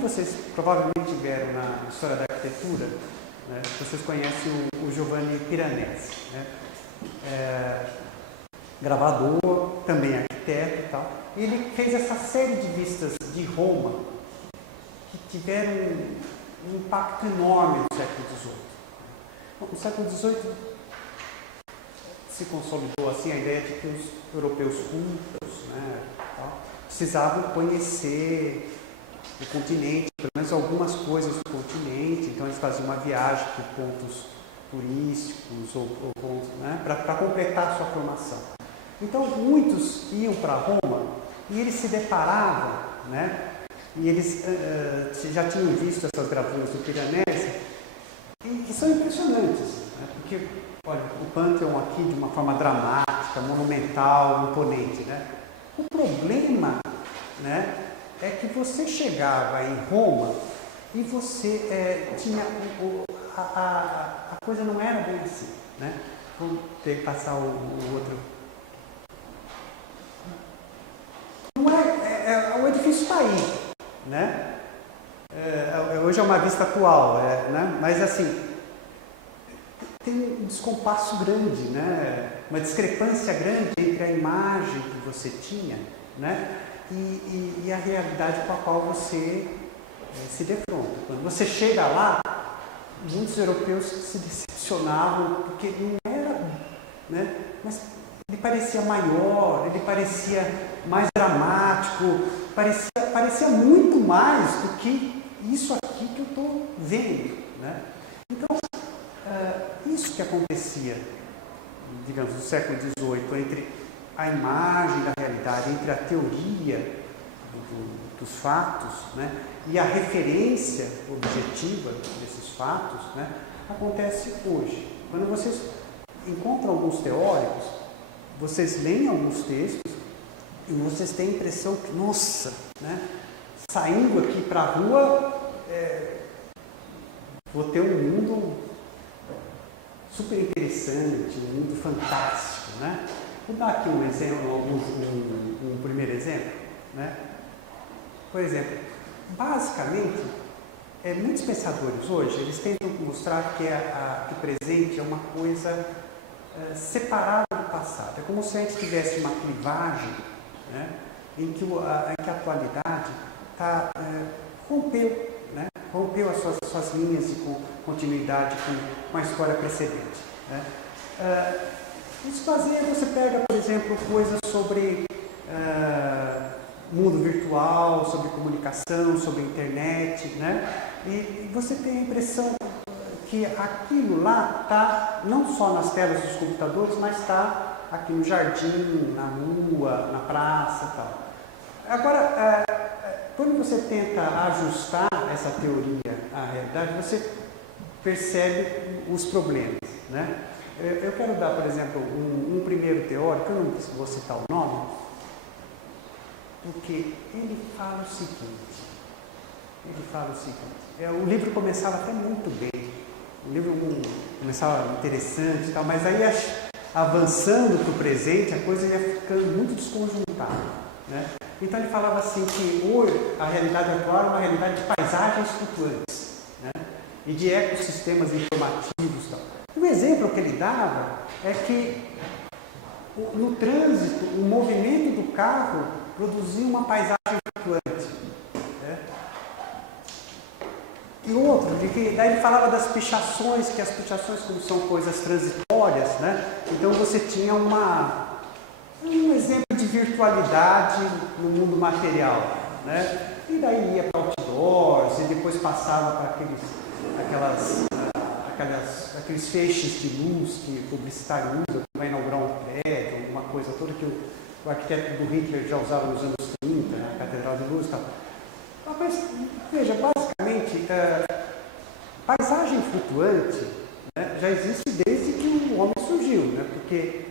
vocês provavelmente viram na história da arquitetura, né? Vocês conhecem o Giovanni Piranesi, né? Gravador, também arquiteto e tal. E ele fez essa série de vistas de Roma que tiveram um impacto enorme no século XVIII. No século XVIII se consolidou assim a ideia de que os europeus cultos, né, tal, precisavam conhecer o continente, pelo menos algumas coisas do continente. Então eles faziam uma viagem por pontos turísticos ou pontos, né, para completar a sua formação. Então muitos iam para Roma e eles se deparavam, né, e eles já tinham visto essas gravuras do Piranesi e que são impressionantes, né, porque olha, o Pânteon aqui de uma forma dramática, monumental, imponente, né? O problema, né, é que você chegava em Roma e você tinha a coisa não era bem assim, né? Vou ter que passar o outro. Não o edifício está aí, né? Hoje é uma vista atual, né? Mas assim tem um descompasso grande, né? Uma discrepância grande entre a imagem que você tinha, né? E a realidade com a qual você se defronta. Quando você chega lá, muitos europeus se decepcionavam porque não era, né? Mas ele parecia maior, ele parecia mais dramático, parecia muito mais do que isso aqui que eu estou vendo, né? Então, isso que acontecia, digamos, no século XVIII, entre a imagem da realidade, entre a teoria dos fatos, né, e a referência objetiva desses fatos, né, acontece hoje. Quando vocês encontram alguns teóricos, vocês leem alguns textos e vocês têm a impressão que, nossa, né, saindo aqui para a rua, vou ter um mundo super interessante, um mundo fantástico, né? Vou dar aqui um exemplo, um primeiro exemplo, né? Por exemplo, basicamente, muitos pensadores hoje, eles tentam mostrar que o presente é uma coisa separada do passado. É como se a gente tivesse uma clivagem, né, em que a atualidade rompeu, né? Rompeu as suas linhas de continuidade com a história precedente, né? Isso baseia, você pega, por exemplo, coisas sobre mundo virtual, sobre comunicação, sobre internet, né? E você tem a impressão que aquilo lá está não só nas telas dos computadores, mas está aqui no jardim, na rua, na praça e tal. Agora, quando você tenta ajustar essa teoria à realidade, você percebe os problemas, né? Eu quero dar, por exemplo, um primeiro teórico, eu não vou citar o nome, porque ele fala o seguinte, o livro começava até muito bem, o livro começava interessante e tal, mas aí avançando para o presente, a coisa ia ficando muito desconjuntada, né? Então ele falava assim que hoje a realidade atual é uma realidade de paisagens flutuantes, né, e de ecossistemas informativos e tal. Um exemplo que ele dava é que no trânsito o movimento do carro produzia uma paisagem flutuante, né? E outro, daí ele falava das pichações, que as pichações, como são coisas transitórias, né, então você tinha um exemplo de virtualidade no mundo material, né? E daí ia para outdoors e depois passava para aqueles feixes de luz que o publicitário usa para inaugurar um prédio, alguma coisa toda que o arquiteto do Hitler já usava nos anos 30, né? A Catedral de Luz e tal. Mas, veja, basicamente, paisagem flutuante, né, já existe desde que o homem surgiu, né? Porque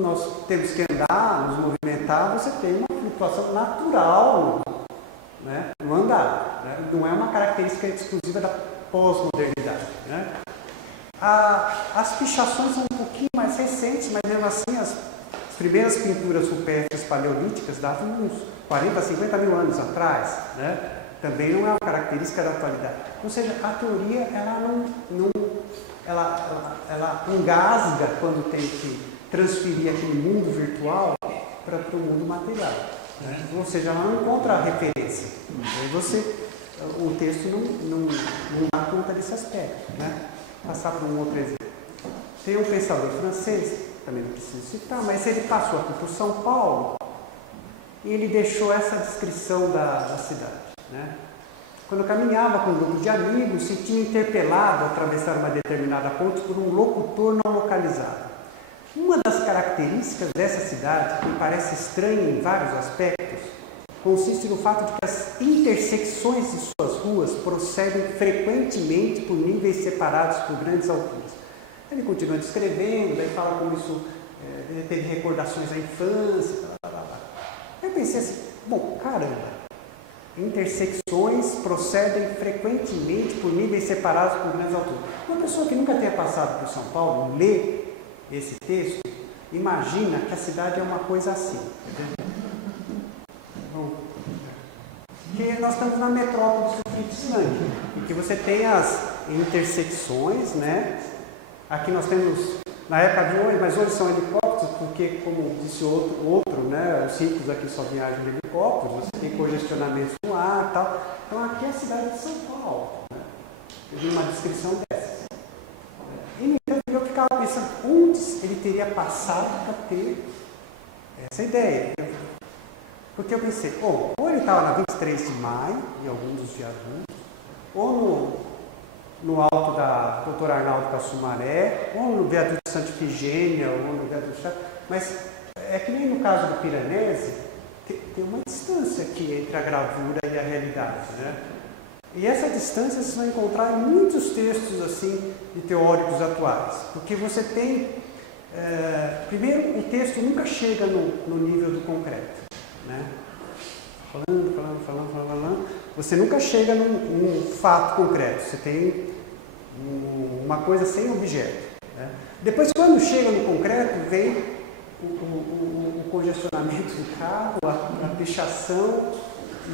nós temos que andar, nos movimentar, você tem uma flutuação natural, né, no andar, né? Não é uma característica exclusiva da pós-modernidade, né? As pichações são um pouquinho mais recentes, mas mesmo assim as primeiras pinturas rupestres paleolíticas davam uns 40 a 50 mil anos atrás, né? também não é uma característica da atualidade. Ou seja, a teoria ela engasga quando tem que transferir aquele mundo virtual para o mundo material. Né? Ou seja, ela não encontra referência. Aí o texto não dá conta desse aspecto. Né? Passar para um outro exemplo. Tem um pensador francês, também não preciso citar, mas ele passou aqui por São Paulo e ele deixou essa descrição da cidade. Né? Quando eu caminhava com um grupo de amigos, sentia interpelado a atravessar uma determinada ponte por um locutor não localizado. Uma das características dessa cidade, que me parece estranha em vários aspectos, consiste no fato de que as intersecções de suas ruas procedem frequentemente por níveis separados por grandes alturas. Ele continua descrevendo, daí fala como isso teve recordações da infância, blá, blá, blá. Eu pensei assim, bom, caramba, intersecções procedem frequentemente por níveis separados por grandes alturas. Uma pessoa que nunca tenha passado por São Paulo, lê esse texto, imagina que a cidade é uma coisa assim. Porque nós estamos na metrópole do Espírito Santo, em que você tem as intersecções, né? Aqui nós temos, na época de hoje, mas hoje são helicópteros, porque, como disse outro, né, os ciclos aqui só viajam de helicópteros, você tem congestionamentos no ar e tal. Então aqui é a cidade de São Paulo. Né? Eu vi uma descrição dessa. E, então, eu ficava pensando, onde ele teria passado para ter essa ideia? Porque eu pensei, ou ele estava na 23 de maio, em algum dos viadutos, ou no alto da Dr. Arnaldo Cassumaré, ou no viaduto de Santa Ifigênia, ou no viaduto de... Mas é que nem no caso do Piranesi, tem uma distância aqui entre a gravura e a realidade, né? E essa distância você vai encontrar em muitos textos assim de teóricos atuais, porque você tem... primeiro, o texto nunca chega no nível do concreto, né? Falando, você nunca chega num fato concreto, você tem uma coisa sem objeto. Né? Depois, quando chega no concreto, vem o congestionamento do carro, a pichação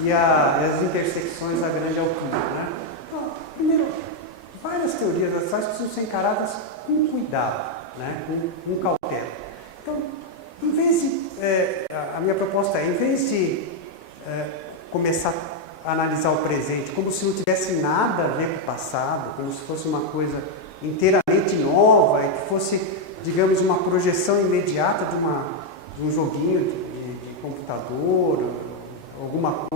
e as intersecções a grande altura. Né? Então, primeiro, várias teorias atuais precisam ser encaradas com cuidado, né? com cautela. Então, em vez de, a minha proposta é, em vez de começar a analisar o presente como se não tivesse nada a ver com o passado, como se fosse uma coisa inteiramente nova e que fosse, digamos, uma projeção imediata de um joguinho de computador, alguma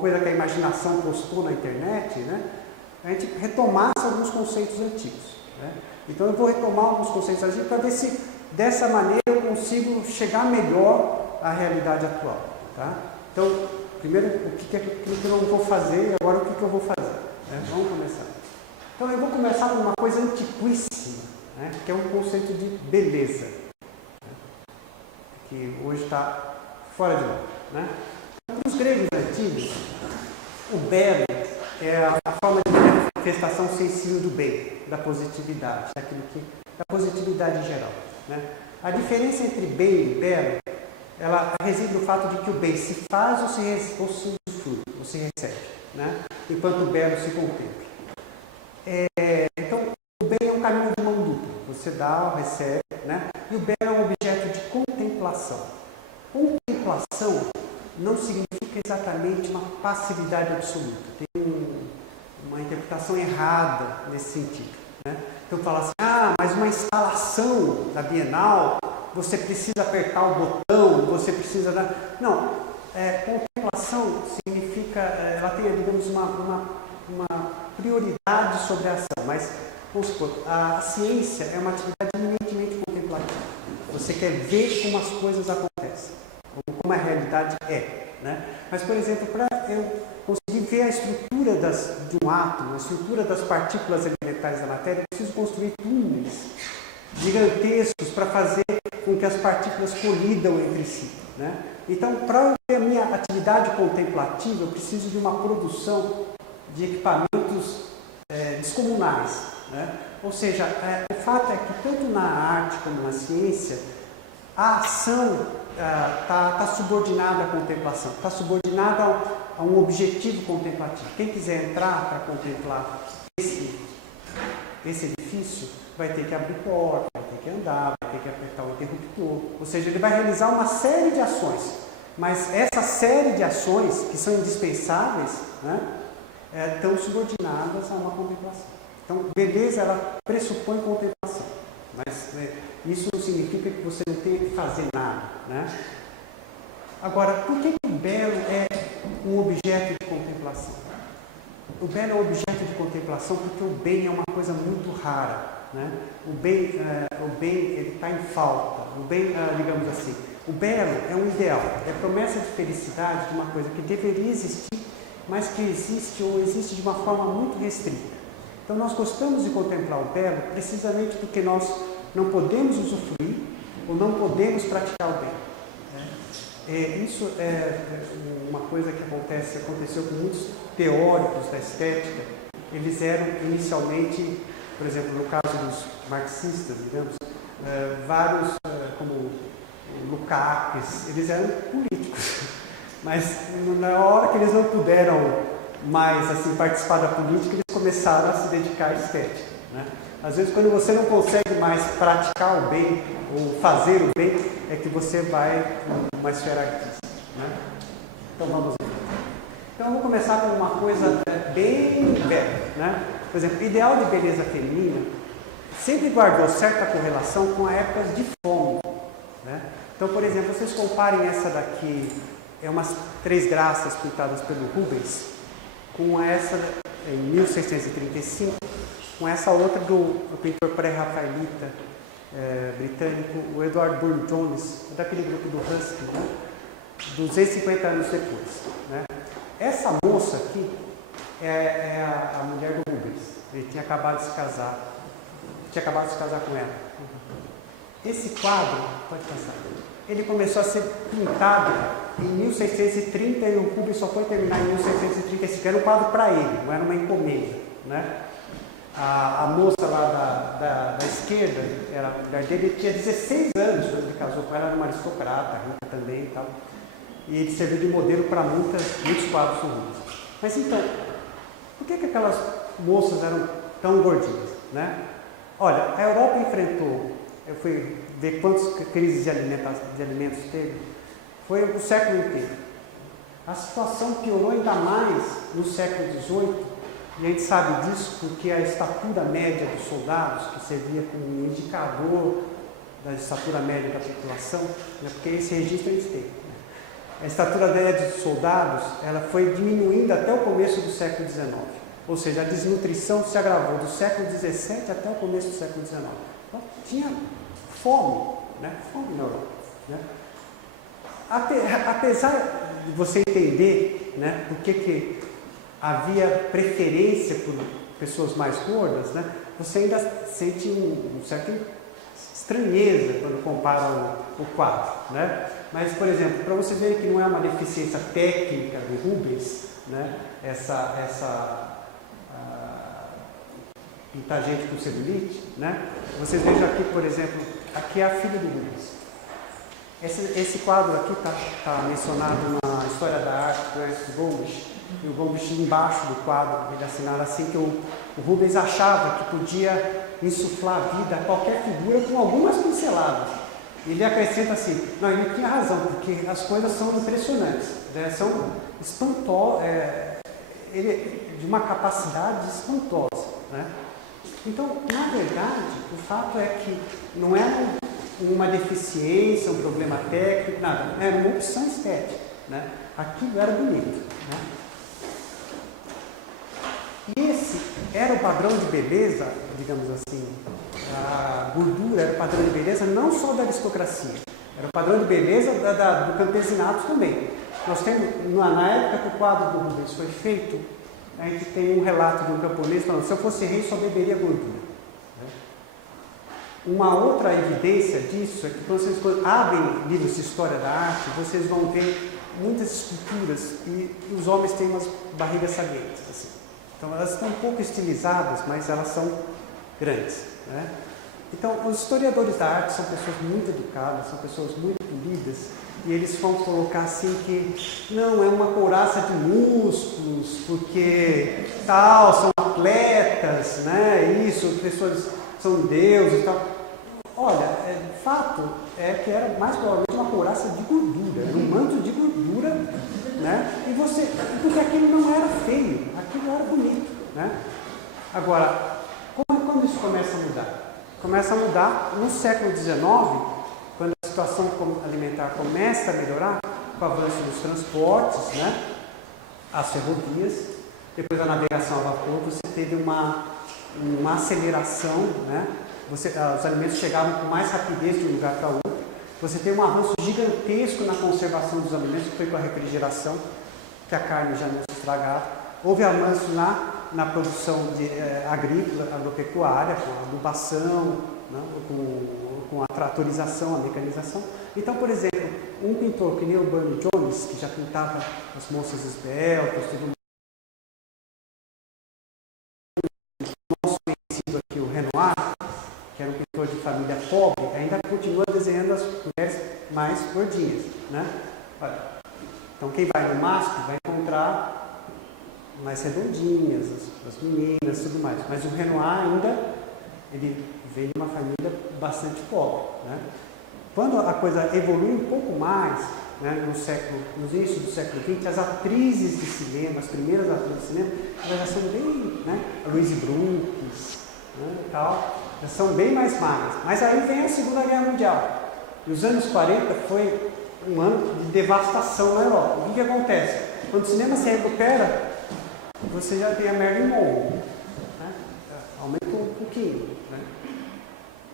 coisa que a imaginação postou na internet, né? A gente retomasse alguns conceitos antigos. Né? Então eu vou retomar alguns conceitos antigos para ver se dessa maneira eu consigo chegar melhor à realidade atual. Tá? Então, primeiro, o que eu não vou fazer e agora o que eu vou fazer. Né? Vamos começar. Então, eu vou começar com uma coisa antiquíssima, né? Que é um conceito de beleza, né? Que hoje está fora de moda. Né? Para os gregos antigos, o belo é a forma de manifestação sensível do bem, da positividade, da positividade em geral. Né? A diferença entre bem e belo, ela reside no fato de que o bem se faz ou se usufrui, ou se recebe, né? Enquanto o belo se contempla. Então, o bem é um caminho de mão dupla. Você dá, recebe, né? E o belo é um objeto de contemplação. Contemplação não significa exatamente uma passividade absoluta. Tem uma interpretação errada nesse sentido. Né? Então, fala assim, mas uma instalação da Bienal, você precisa apertar o botão, você precisa dar... Não, contemplação significa, ela tem, digamos, uma prioridade sobre a ação, mas, vamos supor, a ciência é uma atividade eminentemente contemplativa. Você quer ver como as coisas acontecem, como a realidade é. Né? Mas, por exemplo, para eu conseguir ver a estrutura de um átomo, a estrutura das partículas elementares da matéria, eu preciso construir túneis gigantescos para fazer com que as partículas colidam entre si. Né? Então, para ter a minha atividade contemplativa, eu preciso de uma produção de equipamentos descomunais. Né? Ou seja, o fato é que tanto na arte como na ciência, a ação está subordinada à contemplação, está subordinada a um objetivo contemplativo. Quem quiser entrar para contemplar esse edifício vai ter que abrir porta, vai ter que andar, vai ter que apertar o interruptor. Ou seja, ele vai realizar uma série de ações. Mas essa série de ações, que são indispensáveis, né, estão subordinadas a uma contemplação. Então, beleza, ela pressupõe contemplação. Mas isso não significa que você não tenha que fazer nada, né? Agora, por que o belo é um objeto de contemplação? O belo é um objeto de contemplação porque o bem é uma coisa muito rara, né? O bem ele está em falta. O bem, digamos assim, o belo é um ideal, é promessa de felicidade de uma coisa que deveria existir, mas que existe ou existe de uma forma muito restrita. Então nós gostamos de contemplar o belo precisamente porque nós não podemos usufruir ou não podemos praticar o bem. Isso é uma coisa que aconteceu com muitos teóricos da estética. Eles eram inicialmente, por exemplo, no caso dos marxistas, digamos, vários, como Lukács, eles eram políticos, mas na hora que eles não puderam mais assim, participar da política, eles começaram a se dedicar à estética, né? Às vezes, quando você não consegue mais praticar o bem ou fazer o bem, é que você vai para uma esfera artística, né? Então vamos ver. Então eu vou começar com uma coisa bem velha, né? Por exemplo, o ideal de beleza feminina sempre guardou certa correlação com épocas de fome, né? Então, por exemplo, vocês comparem essa daqui, umas Três Graças pintadas pelo Rubens, com essa em 1635, com essa outra do pintor pré-rafaelita britânico, o Edward Burne-Jones, daquele grupo do Husky, né? 250 anos depois, né? Essa moça aqui é a mulher do Rubens. Ele tinha acabado de se casar. Com ela. Esse quadro, pode passar, ele começou a ser pintado em 1630 e o Rubens só foi terminar em 1635. Era um quadro para ele, não era uma encomenda, né? A moça lá da esquerda, a mulher dele, tinha 16 anos quando ele casou com ela, era uma aristocrata, rica também e tal. E ele serviu de modelo para muitos quadros do Rubens. Mas então, por que aquelas moças eram tão gordinhas, né? Olha, a Europa enfrentou, eu fui ver quantas crises de alimentos teve, foi o século inteiro. A situação piorou ainda mais no século XVIII, e a gente sabe disso porque a estatura média dos soldados, que servia como um indicador da estatura média da população, né, porque esse registro eles têm. A estatura média dos soldados ela foi diminuindo até o começo do século XIX. Ou seja, a desnutrição se agravou do século XVII até o começo do século XIX. Então, tinha fome, né? Fome na Europa, né? Apesar de você entender, né, por que havia preferência por pessoas mais gordas, né, você ainda sente um certo estranheza quando compara o quadro, né? Mas, por exemplo, para você ver que não é uma deficiência técnica do Rubens, né, pintar gente com celulite, né? Vocês vejam aqui, por exemplo, aqui é a filha do Rubens. Esse quadro aqui está mencionado na História da Arte do Ernst Gombrich, e o Gombrich embaixo do quadro, ele assinala assim que o Rubens achava que podia insuflar vida a qualquer figura com algumas pinceladas. Ele acrescenta assim, não, ele tinha razão, porque as coisas são impressionantes, né? São espantosas, de uma capacidade espantosa, né? Então, na verdade, o fato é que não era uma deficiência, um problema técnico, nada, era uma opção estética, né? Aquilo era bonito, né? E esse era o padrão de beleza, digamos assim, a gordura era o padrão de beleza não só da aristocracia, era o padrão de beleza do campesinato também. Nós temos, na época que o quadro do Rubens foi feito, a gente tem um relato de um camponês falando, se eu fosse rei só beberia gordura. Uma outra evidência disso é que quando vocês abrem livros de história da arte, vocês vão ver muitas esculturas e os homens têm umas barrigas salientes, assim. Então elas estão um pouco estilizadas, mas elas são grandes, né? Então os historiadores da arte são pessoas muito educadas, são pessoas muito polidas e eles vão colocar assim que não, é uma couraça de músculos, porque tal, são atletas, né? Isso, pessoas são deuses e tal. Olha, o fato é que era mais provavelmente uma couraça de gordura, era um manto de gordura, né? Porque aquilo não era feio, aquilo era bonito, né? Agora, quando isso começa a mudar? Começa a mudar no século XIX, quando a situação alimentar começa a melhorar, com o avanço dos transportes, né? As ferrovias, depois da navegação a vapor, você teve uma aceleração, né? Os alimentos chegavam com mais rapidez de um lugar para outro. Você tem um avanço gigantesco na conservação dos alimentos, que foi com a refrigeração, que a carne já não se estragava. Houve avanço na produção agrícola, agropecuária, com a adubação, né? com a tratorização, a mecanização. Então, por exemplo, um pintor que nem o Burne Jones, que já pintava as moças esbeltas, tudo mais, nosso conhecido aqui, o Renoir, que era um pintor de família pobre, ainda continua desenhando as mulheres mais gordinhas, né? Olha, então quem vai no MASP vai encontrar mais redondinhas, as meninas, tudo mais. Mas o Renoir ainda, ele veio de uma família bastante pobre, né? Quando a coisa evolui um pouco mais, né, no início do século XX, as atrizes de cinema, as primeiras atrizes de cinema, elas já são bem, né, a Louise Brooks, né, e tal, já são bem mais magras. Mas aí vem a Segunda Guerra Mundial. E os anos 40 foi um ano de devastação na Europa. O que acontece? Quando o cinema se recupera, você já tem a Marilyn Monroe, né? Aumentou um pouquinho, né?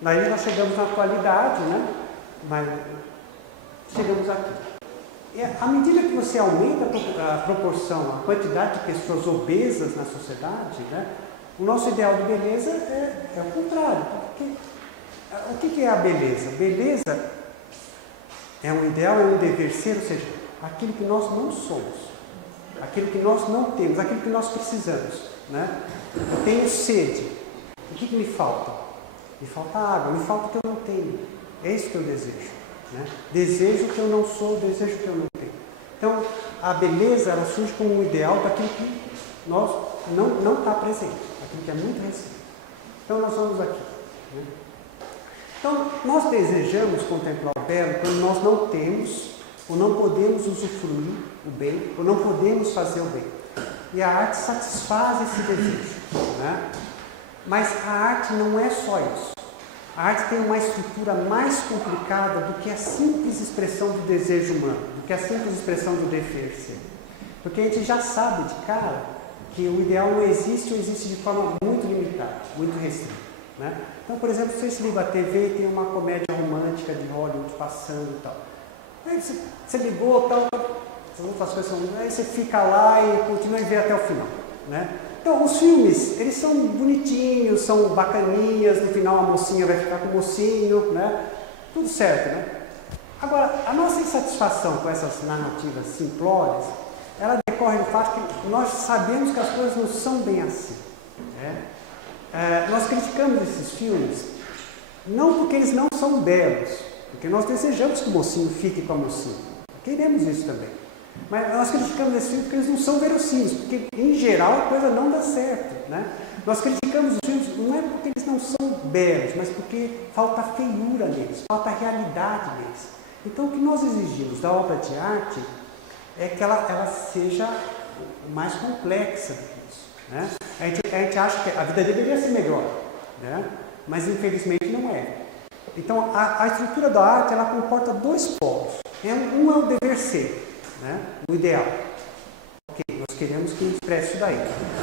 Daí nós chegamos na atualidade, né? Mas chegamos aqui. E à medida que você aumenta a proporção, a quantidade de pessoas obesas na sociedade, né? O nosso ideal de beleza é o contrário. Porque, o que é a beleza? Beleza é um ideal, é um dever ser, ou seja, aquilo que nós não somos, aquilo que nós não temos, aquilo que nós precisamos, né? Eu tenho sede. O que me falta? Me falta água, me falta o que eu não tenho. É isso que eu desejo, né? Desejo o que eu não sou, desejo o que eu não tenho. Então, a beleza, ela surge como um ideal daquilo que nós não está presente, aquilo que é muito recente. Então, nós vamos aqui, né? Então, nós desejamos contemplar o belo quando nós não temos ou não podemos usufruir o bem, ou não podemos fazer o bem. E a arte satisfaz esse desejo, né? Mas a arte não é só isso. A arte tem uma estrutura mais complicada do que a simples expressão do desejo humano, do que a simples expressão do dever ser. Porque a gente já sabe de cara que o ideal não existe ou existe de forma muito limitada, muito restrita, né? Então, por exemplo, você se liga à TV e tem uma comédia romântica de Hollywood passando e tal. Aí você ligou, tal, as outras coisas são... Aí você fica lá e continua a ver até o final, né? Então, os filmes, eles são bonitinhos, são bacaninhas, no final a mocinha vai ficar com o mocinho, né? Tudo certo, né? Agora, a nossa insatisfação com essas narrativas simplórias, ela decorre do fato que nós sabemos que as coisas não são bem assim, né? Nós criticamos esses filmes, não porque eles não são belos, porque nós desejamos que o mocinho fique com a mocinha. Queremos isso também. Mas nós criticamos esses filmes porque eles não são verossímeis, porque em geral a coisa não dá certo, né? Nós criticamos os filmes não é porque eles não são belos, mas porque falta feiura neles, falta realidade neles. Então o que nós exigimos da obra de arte é que ela seja mais complexa do que isso, né? A gente acha que a vida deveria ser melhor, né? Mas infelizmente não é. Então a estrutura da arte ela comporta dois polos. Um é o dever ser, né? O ideal. Ok, nós queremos que expresse isso daí.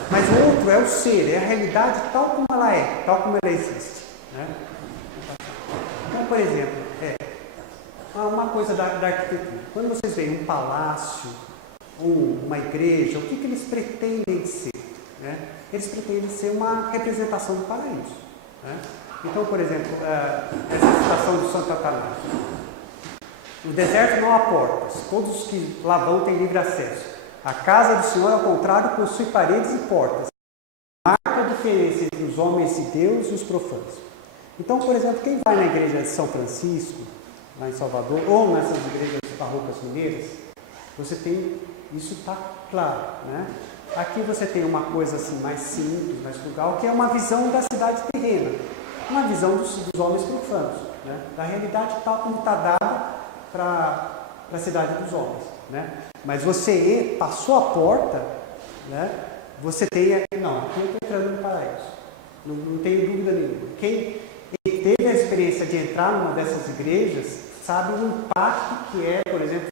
Mas o outro é o ser, é a realidade tal como ela é, tal como ela existe, né? Então, por exemplo, uma coisa da arquitetura. Quando vocês veem um palácio ou uma igreja, o que eles pretendem ser, né? Eles pretendem ser uma representação do paraíso, né? Então, por exemplo, essa citação do Santo Atanásio. No deserto não há portas, todos que lá vão têm livre acesso. A casa do Senhor, ao contrário, possui paredes e portas. Marca a diferença entre os homens de Deus e os profanos. Então, por exemplo, quem vai na igreja de São Francisco, lá em Salvador, ou nessas igrejas barrocas mineiras, você tem, isso está claro, né? Aqui você tem uma coisa assim mais simples, mais frugal, que é uma visão da cidade terrena, uma visão dos homens profanos, né? Da realidade tal como está dada para a cidade dos homens, né? Mas você passou a porta, né? Você tem, não, aqui eu estou entrando no paraíso, não tenho dúvida nenhuma. Quem teve a experiência de entrar numa dessas igrejas sabe o impacto que é, por exemplo,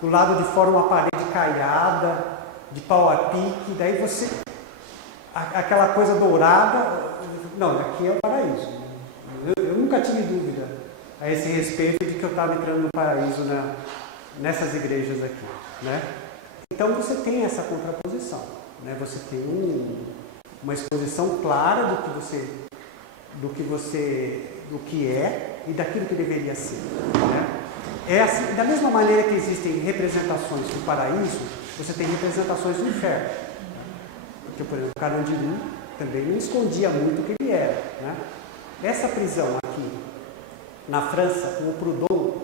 do lado de fora uma parede caiada, de pau a pique, daí você, aquela coisa dourada, não, aqui é o paraíso. Eu nunca tive dúvida a esse respeito de que eu estava entrando no paraíso nessas igrejas aqui, né? Então você tem essa contraposição, né? Você tem uma exposição clara do que é e daquilo que deveria ser, né? É assim, da mesma maneira que existem representações do paraíso, você tem representações do inferno. Porque, por exemplo, Carandiru também não escondia muito o que ele era, né? Essa prisão aqui na França, o Proudhon,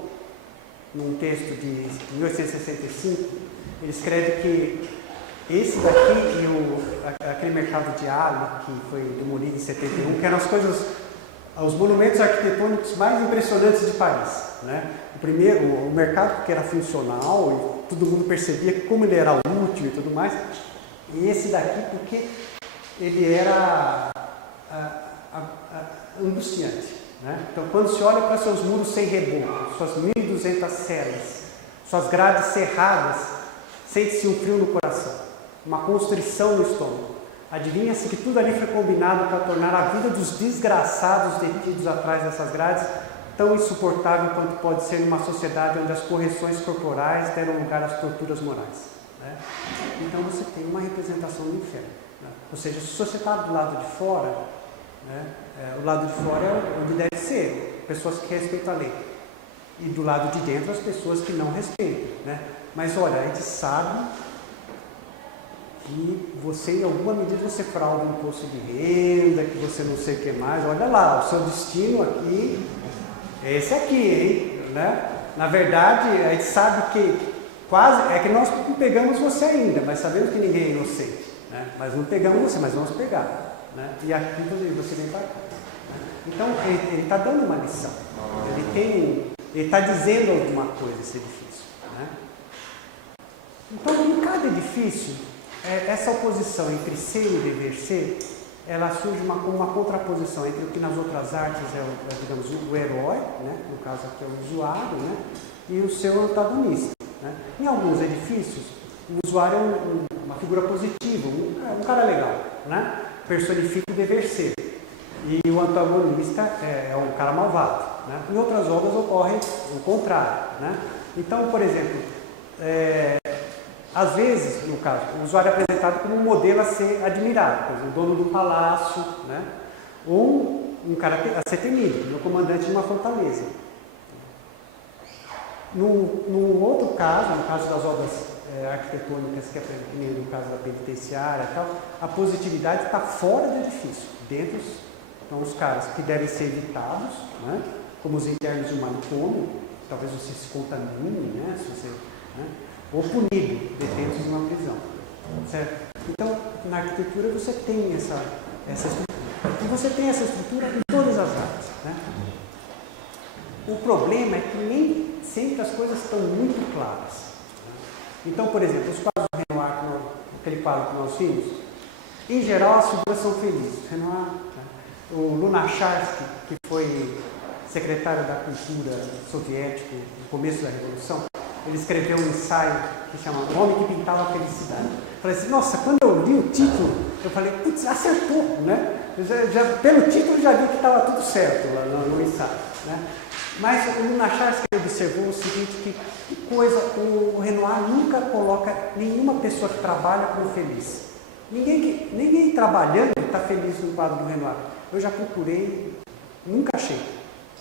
num texto de 1865, ele escreve que esse daqui e aquele mercado de Ali, que foi demolido em 71, que eram os monumentos arquitetônicos mais impressionantes de Paris, né? O primeiro, o mercado que era funcional, e todo mundo percebia como ele era útil e tudo mais, e esse daqui porque ele era angustiante, né? Então, quando se olha para seus muros sem reboco, suas 1.200 celas, suas grades cerradas, sente-se um frio no coração, uma constrição no estômago. Adivinha-se que tudo ali foi combinado para tornar a vida dos desgraçados detidos atrás dessas grades tão insuportável quanto pode ser numa sociedade onde as correções corporais deram lugar às torturas morais, né? Então você tem uma representação do inferno, né? Ou seja, se você está do lado de fora, né, o lado de fora é onde deve ser, pessoas que respeitam a lei, e do lado de dentro as pessoas que não respeitam, né? Mas olha, a gente sabe que você, em alguma medida, você frauda um imposto de renda, que você não sei o que mais. Olha lá, o seu destino aqui é esse aqui, hein? Né? Na verdade, a gente sabe que quase, é que nós não pegamos você ainda, mas sabemos que ninguém é inocente, né? Mas não pegamos você, mas vamos pegar, né? E aqui você vem para cá, né? Então, ele está dando uma lição, ele está dizendo alguma coisa, esse edifício, né? Então, em cada edifício, essa oposição entre ser e dever ser, ela surge como uma contraposição entre o que nas outras artes digamos, o herói, né? No caso aqui é o usuário, né? E o seu antagonista, né? Em alguns edifícios, o usuário é uma figura positiva, um cara legal, né? Personifica o dever ser. E o antagonista é um cara malvado, né? Em outras obras ocorre o contrário, né? Então, por exemplo, às vezes, no caso, o usuário é apresentado como um modelo a ser admirado, por exemplo, o dono do palácio, né? Ou um cara a ser temido, o comandante de uma fortaleza. No outro caso, no caso das obras arquitetônicas, que é no caso da penitenciária e tal, a positividade está fora do edifício. Dentro estão os caras que devem ser evitados, né? Como os internos de um manicômio, talvez você se contamine, né? Se você, né? Ou punido, detentos de uma prisão, certo? Então, na arquitetura você tem essa estrutura. E você tem essa estrutura em todas as áreas, né? O problema é que nem sempre as coisas estão muito claras, né? Então, por exemplo, os quadros do Renoir, aquele quadro que nós vimos, em geral as figuras são felizes. Renoir, né? O Lunacharsky, que foi secretário da Cultura soviético no começo da Revolução, ele escreveu um ensaio que chama O Homem que Pintava a Felicidade. Eu falei assim, nossa, quando eu li o título, eu falei, putz, acertou, né? Pelo título já vi que estava tudo certo lá no ensaio, né? Mas o Lunacharsky observou o seguinte, que coisa, o Renoir nunca coloca nenhuma pessoa que trabalha como feliz. Ninguém trabalhando está feliz no quadro do Renoir. Eu já procurei, nunca achei,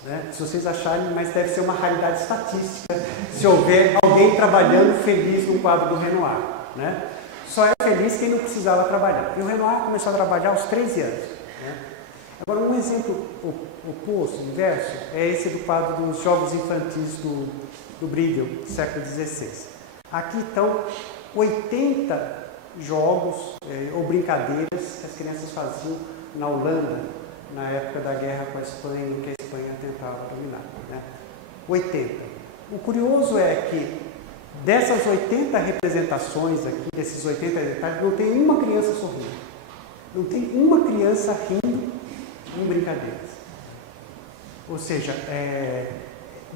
né? Se vocês acharem, mas deve ser uma realidade estatística se houver alguém trabalhando feliz no quadro do Renoir, né? Só é feliz quem não precisava trabalhar. E o Renoir começou a trabalhar aos 13 anos, né? Agora, um exemplo oposto, inverso, é esse do quadro dos Jogos Infantis do Bruegel, século XVI. Aqui estão 80 jogos ou brincadeiras que as crianças faziam na Holanda, na época da guerra com a Espanha, em que a Espanha tentava dominar. Né? 80. O curioso é que dessas 80 representações aqui, desses 80 detalhes, não tem uma criança sorrindo. Não tem uma criança rindo em brincadeiras. Ou seja,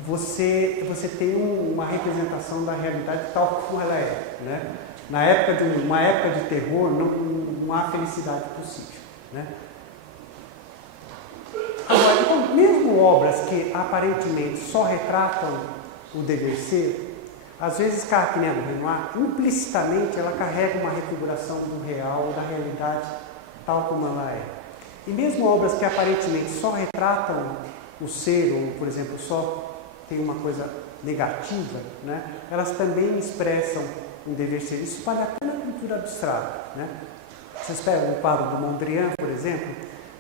você tem uma representação da realidade tal como ela é. Né? Na época de uma época de terror, não há felicidade possível. Né? Agora, então, mesmo obras que aparentemente só retratam o dever ser, às vezes, que nem a do Renoir, implicitamente ela carrega uma refiguração do real, da realidade tal como ela é. E mesmo obras que aparentemente só retratam o ser, ou, por exemplo, só tem uma coisa negativa, né, elas também expressam um dever ser. Isso vale até na pintura abstrata. Né? Vocês pegam um quadro do Mondrian, por exemplo,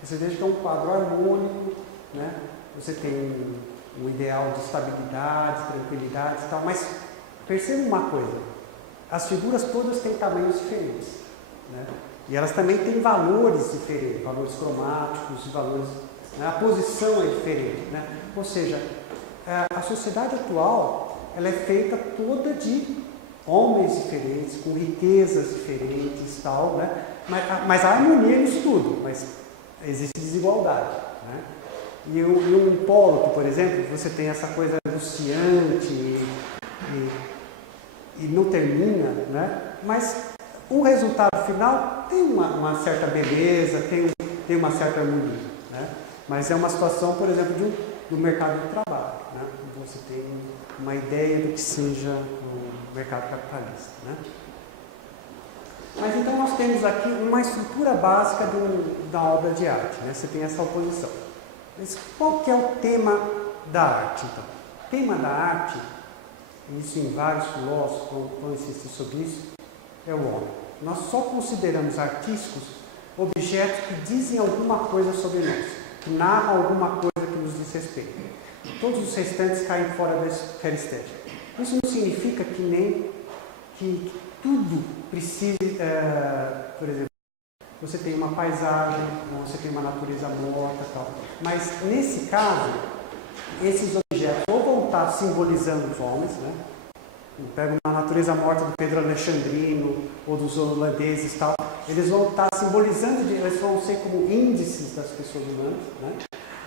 você veja que é um quadro harmônico, né? Você tem um ideal de estabilidade, tranquilidade e tal, mas perceba uma coisa, as figuras todas têm tamanhos diferentes. Né? E elas também têm valores diferentes, valores cromáticos, valores, né? A posição é diferente. Né? Ou seja, a sociedade atual ela é feita toda de homens diferentes, com riquezas diferentes, tal, né? Mas há harmonia nisso tudo, mas existe desigualdade. Né? E um Pollock, por exemplo, você tem essa coisa luciante e não termina, né? Mas o resultado final tem uma certa beleza, tem uma certa harmonia. Né? Mas é uma situação, por exemplo, do mercado de trabalho. Né? Você tem uma ideia do que seja o mercado capitalista. Né? Mas então nós temos aqui uma estrutura básica da obra de arte. Né? Você tem essa oposição. Mas qual que é o tema da arte, então? O tema da arte, isso em vários filósofos vão insistir sobre isso, é o homem. Nós só consideramos artísticos objetos que dizem alguma coisa sobre nós, que narram alguma coisa que nos diz respeito. Todos os restantes caem fora da esfera estética. Isso não significa que tudo precise, por exemplo, você tem uma paisagem, você tem uma natureza morta e tal. Mas, nesse caso, esses objetos ou vão estar simbolizando os homens, né? Pega uma natureza morta do Pedro Alexandrino ou dos holandeses e tal, eles vão estar simbolizando, eles vão ser como índices das pessoas humanas, né?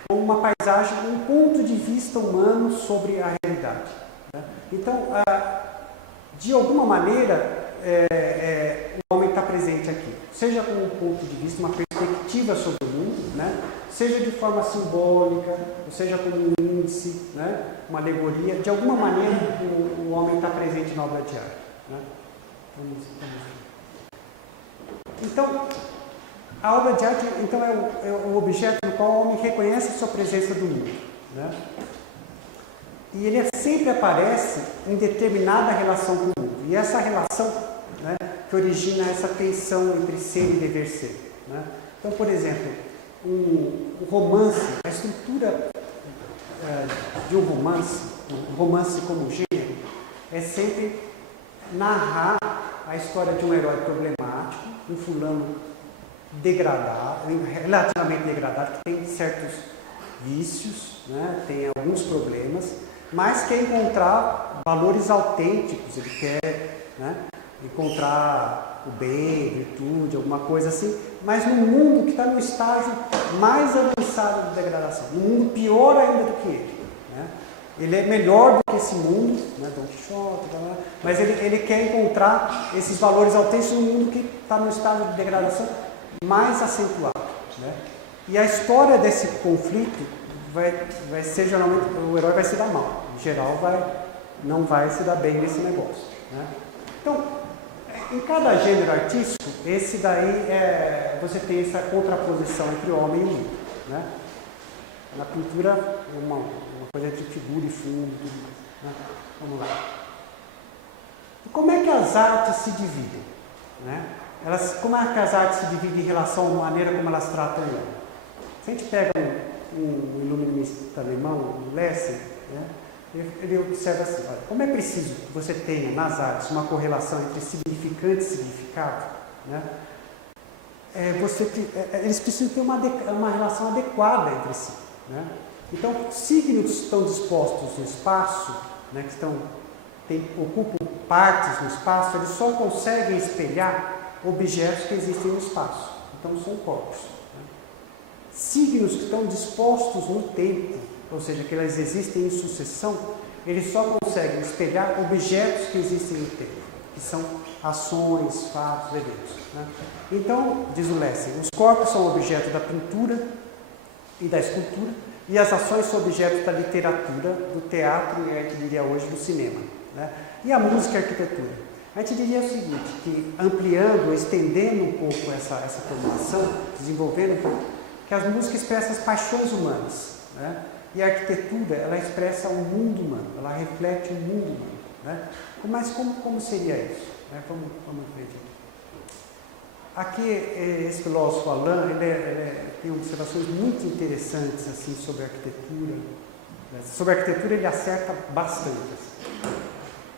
Ou uma paisagem, um ponto de vista humano sobre a realidade. Né? Então, de alguma maneira, o homem está presente aqui, seja com um ponto de vista, uma perspectiva sobre o mundo, né? Seja de forma simbólica, ou seja como um índice, né? Uma alegoria, de alguma maneira o homem está presente na obra de arte. Né? Então, a obra de arte então, é o objeto no qual o homem reconhece a sua presença do mundo. Né? E ele sempre aparece em determinada relação com o mundo. E essa relação, né, que origina essa tensão entre ser e dever ser. Né? Então, por exemplo, um romance, a estrutura de um romance como gênero, é sempre narrar a história de um herói problemático, um fulano degradado, relativamente degradado, que tem certos vícios, né, tem alguns problemas, mas quer encontrar valores autênticos, ele quer, né, encontrar o bem, virtude, alguma coisa assim, mas num mundo que está no estágio mais avançado de degradação, num mundo pior ainda do que ele. Né? Ele é melhor do que esse mundo, né, Don Quixote, mas ele quer encontrar esses valores autênticos num mundo que está no estágio de degradação mais acentuado. Né? E a história desse conflito vai ser, geralmente, o herói vai se dar mal. Em geral, não vai se dar bem nesse negócio. Né? Então, em cada gênero artístico, esse daí você tem essa contraposição entre o homem e o mundo. Né? Na pintura, uma coisa entre figura e fundo, tudo mais. Né? Vamos lá. E como é que as artes se dividem? Né? Como é que as artes se dividem em relação à maneira como elas tratam o homem? Se a gente pega um iluminista alemão, o Lessing, né, ele observa assim, olha, como é preciso que você tenha nas artes uma correlação entre significante e significado, né, eles precisam ter uma relação adequada entre si. Né? Então, signos que estão dispostos no espaço, né, ocupam partes no espaço, eles só conseguem espelhar objetos que existem no espaço. Então, são corpos. Né? Signos que estão dispostos no tempo, ou seja, que eles existem em sucessão, eles só conseguem espelhar objetos que existem no tempo, que são ações, fatos, eventos. Né? Então, diz o Lessing, os corpos são objeto da pintura e da escultura, e as ações são objeto da literatura, do teatro e, a gente diria hoje, do cinema. Né? E a música e a arquitetura. A gente diria o seguinte, que ampliando, estendendo um pouco essa formulação, desenvolvendo um pouco, que as músicas expressam as paixões humanas. Né? E a arquitetura, ela expressa o mundo humano, ela reflete o mundo humano. Né? Mas como seria isso? Né? Vamos ver aqui, esse filósofo Alain, ele tem observações muito interessantes assim, sobre a arquitetura. Né? Sobre a arquitetura ele acerta bastante. Assim.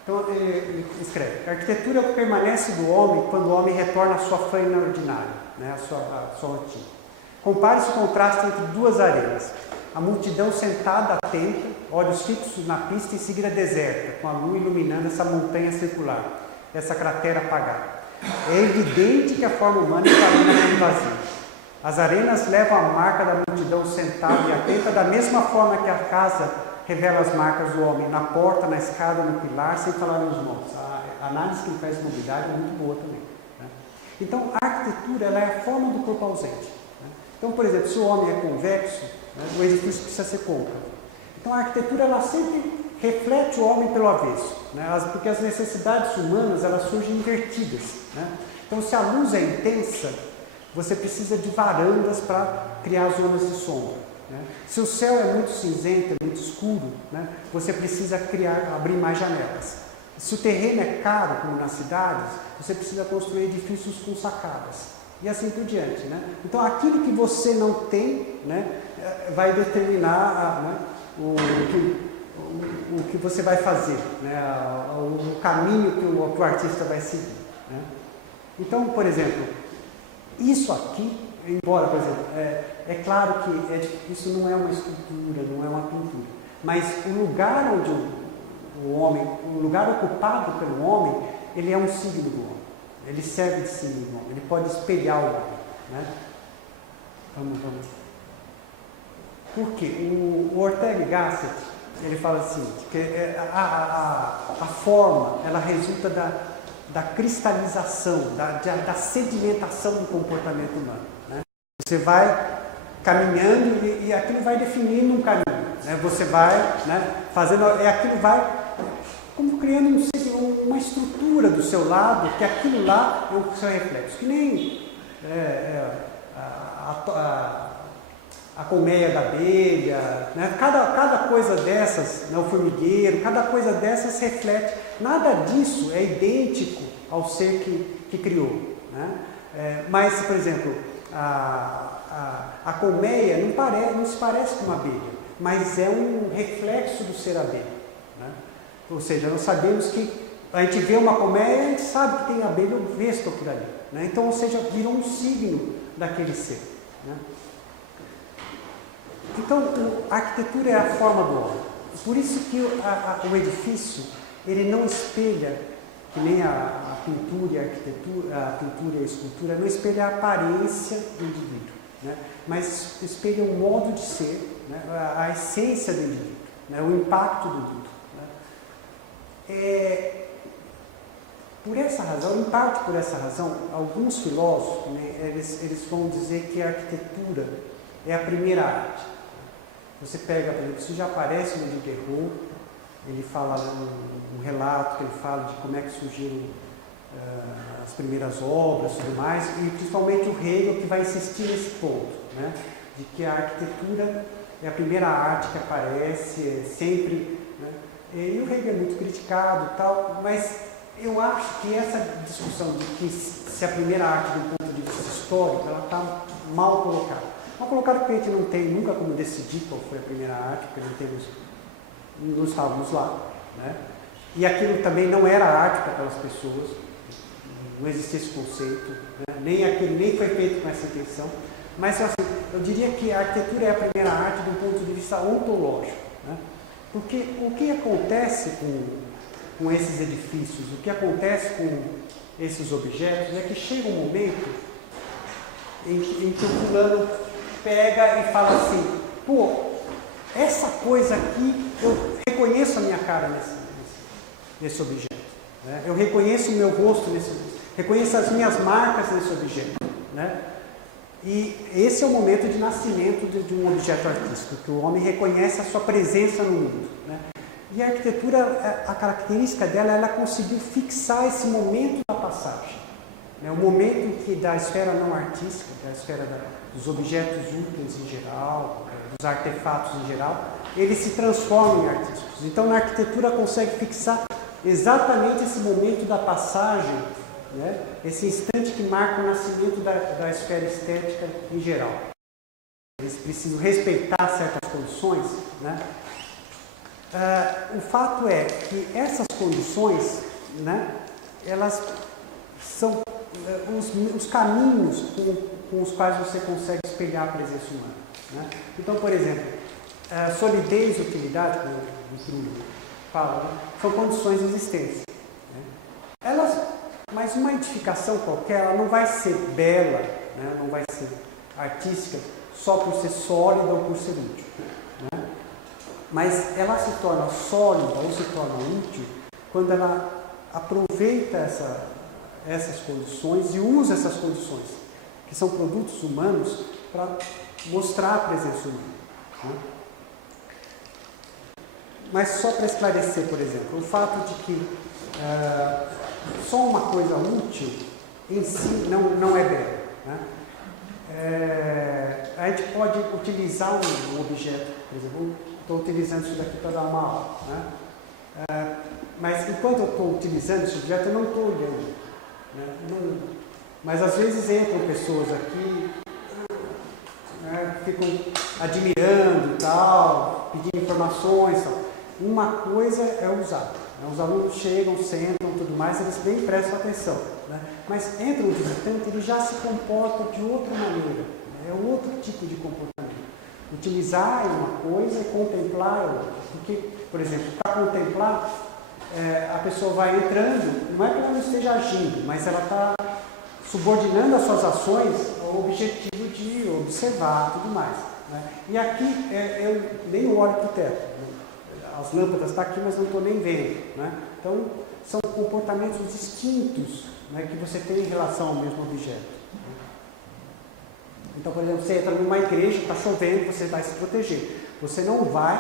Então ele escreve, a arquitetura permanece do homem quando o homem retorna à sua faina ordinária, né? à sua rotina. Compare-se o contraste entre duas arenas. A multidão sentada atenta, olhos fixos na pista e em seguida deserta, com a lua iluminando essa montanha circular, essa cratera apagada. É evidente que a forma humana está ali naquele vazio. As arenas levam a marca da multidão sentada e atenta da mesma forma que a casa revela as marcas do homem na porta, na escada, no pilar, sem falar nos montes. A análise que ele faz de mobilidade é muito boa também. Né? Então, a arquitetura ela é a forma do corpo ausente. Né? Então, por exemplo, se o homem é convexo, né, o edifício precisa ser côncavo. Então, a arquitetura ela sempre reflete o homem pelo avesso, né? Porque as necessidades humanas elas surgem invertidas. Né? Então, se a luz é intensa, você precisa de varandas para criar zonas de sombra. Né? Se o céu é muito cinzento, é muito escuro, né? Você precisa abrir mais janelas. Se o terreno é caro, como nas cidades, você precisa construir edifícios com sacadas. E assim por diante. Né? Então, aquilo que você não tem, né, vai determinar né, o que você vai fazer, né, o caminho que o artista vai seguir. Né? Então, por exemplo, isso aqui, embora, por exemplo, é claro que isso não é uma escultura, não é uma pintura, mas o lugar onde o lugar ocupado pelo homem, ele é um signo do homem, ele serve de signo do homem, ele pode espelhar o homem. Né? Vamos. Por quê? O Ortega y Gasset, ele fala assim, que a forma, ela resulta da cristalização, da sedimentação do comportamento humano. Né? Você vai caminhando e aquilo vai definindo um caminho. Né? Você vai, né, fazendo, aquilo vai como criando uma estrutura do seu lado, que aquilo lá é o seu reflexo. Que nem a colmeia da abelha, né? Cada coisa dessas, né? O formigueiro, cada coisa dessas reflete. Nada disso é idêntico ao ser que criou. Né? Mas, por exemplo, a colmeia não se parece com uma abelha, mas é um reflexo do ser abelha. Né? Ou seja, nós sabemos que a gente vê uma colmeia, a gente sabe que tem abelha ou vespa por ali. Né? Então, ou seja, virou um signo daquele ser. Né? Então, a arquitetura é a forma do homem. Por isso que o edifício, ele não espelha, que nem a pintura e a arquitetura, a pintura e a escultura, não espelha a aparência do indivíduo, né? Mas espelha o modo de ser, né? A essência do indivíduo, né? O impacto do indivíduo. Né? Por essa razão, em parte por essa razão, alguns filósofos, né, eles vão dizer que a arquitetura é a primeira arte. Você pega, por exemplo, isso já aparece no Diderot, ele fala um relato que ele fala de como é que surgiram as primeiras obras e tudo mais, e principalmente o Hegel que vai insistir nesse ponto, né, de que a arquitetura é a primeira arte que aparece, sempre, né, e o Hegel é muito criticado e tal, mas eu acho que essa discussão de que se a primeira arte do ponto de vista histórico, ela está mal colocada. Vamos colocar que a gente não tem nunca como decidir qual foi a primeira arte, porque não estávamos lá, né? E aquilo também não era arte para aquelas pessoas, não existia esse conceito, né? Nem foi feito com essa intenção. Mas assim, eu diria que a arquitetura é a primeira arte do ponto de vista ontológico, né? Porque o que acontece com esses edifícios, o que acontece com esses objetos, é que chega um momento em que o fulano pega e fala assim, pô, essa coisa aqui, eu reconheço a minha cara nesse objeto, né? Eu reconheço o meu rosto reconheço as minhas marcas nesse objeto, né? E esse é o momento de nascimento de um objeto artístico, que o homem reconhece a sua presença no mundo, né? E a arquitetura, a característica dela, ela conseguiu fixar esse momento da passagem, né? O momento em que da esfera não artística, da esfera dos objetos úteis em geral, dos artefatos em geral, eles se transformam em artísticos. Então, na arquitetura consegue fixar exatamente esse momento da passagem, né? Esse instante que marca o nascimento da esfera estética em geral. Eles precisam respeitar certas condições, né? O fato é que essas condições, né, elas são os caminhos com os quais você consegue espelhar a presença humana, né? Então, por exemplo, solidez e utilidade, como o Trulli fala, né, são condições de existência, né? Mas uma edificação qualquer, ela não vai ser bela, né, não vai ser artística só por ser sólida ou por ser útil, né? Mas ela se torna sólida ou se torna útil quando ela aproveita essas condições e usa essas condições, que são produtos humanos, para mostrar a presença humana, né? Mas só para esclarecer, por exemplo, o fato de que só uma coisa útil em si não é bela, né? A gente pode utilizar um objeto, por exemplo, estou utilizando isso daqui para dar uma aula, né? Mas enquanto eu estou utilizando esse objeto, eu não estou olhando, né? Mas às vezes entram pessoas aqui, né, ficam admirando e tal, pedindo informações, tal. Uma coisa é usar, né? Os alunos chegam, sentam, tudo mais, eles bem prestam atenção, né? Mas entra um visitante, ele já se comporta de outra maneira, né? É outro tipo de comportamento. Utilizar é uma coisa e contemplar é outra. Porque, por exemplo, para contemplar, a pessoa vai entrando, não é que ela não esteja agindo, mas ela está subordinando as suas ações ao objetivo de observar tudo mais, né? E aqui eu nem olho para o teto, né? As lâmpadas estão aqui, mas não estou nem vendo, né? Então, são comportamentos distintos, né, que você tem em relação ao mesmo objeto. Então, por exemplo, você entra numa igreja, está chovendo, você vai se proteger. Você não vai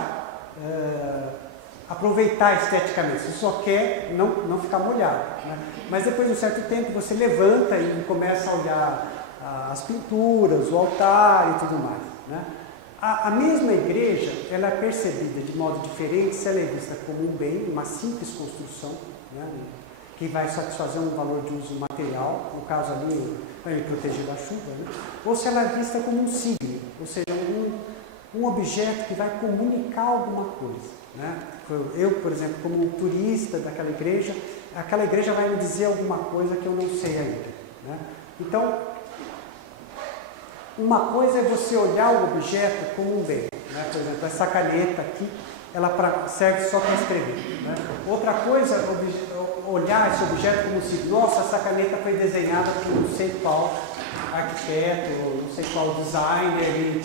aproveitar esteticamente, você só quer não ficar molhado, né? Mas depois de um certo tempo, você levanta e começa a olhar as pinturas, o altar e tudo mais, né? A mesma igreja, ela é percebida de modo diferente se ela é vista como um bem, uma simples construção, né, que vai satisfazer um valor de uso material, no caso ali, vai me proteger da chuva, né? Ou se ela é vista como um signo, ou seja, um objeto que vai comunicar alguma coisa, né? Eu, por exemplo, como um turista daquela igreja, aquela igreja vai me dizer alguma coisa que eu não sei ainda, né? Então, uma coisa é você olhar o objeto como um bem, né? Por exemplo, essa caneta aqui, ela serve só para escrever, né? Outra coisa é olhar esse objeto como se, nossa, essa caneta foi desenhada por não sei qual arquiteto, ou não sei qual designer, e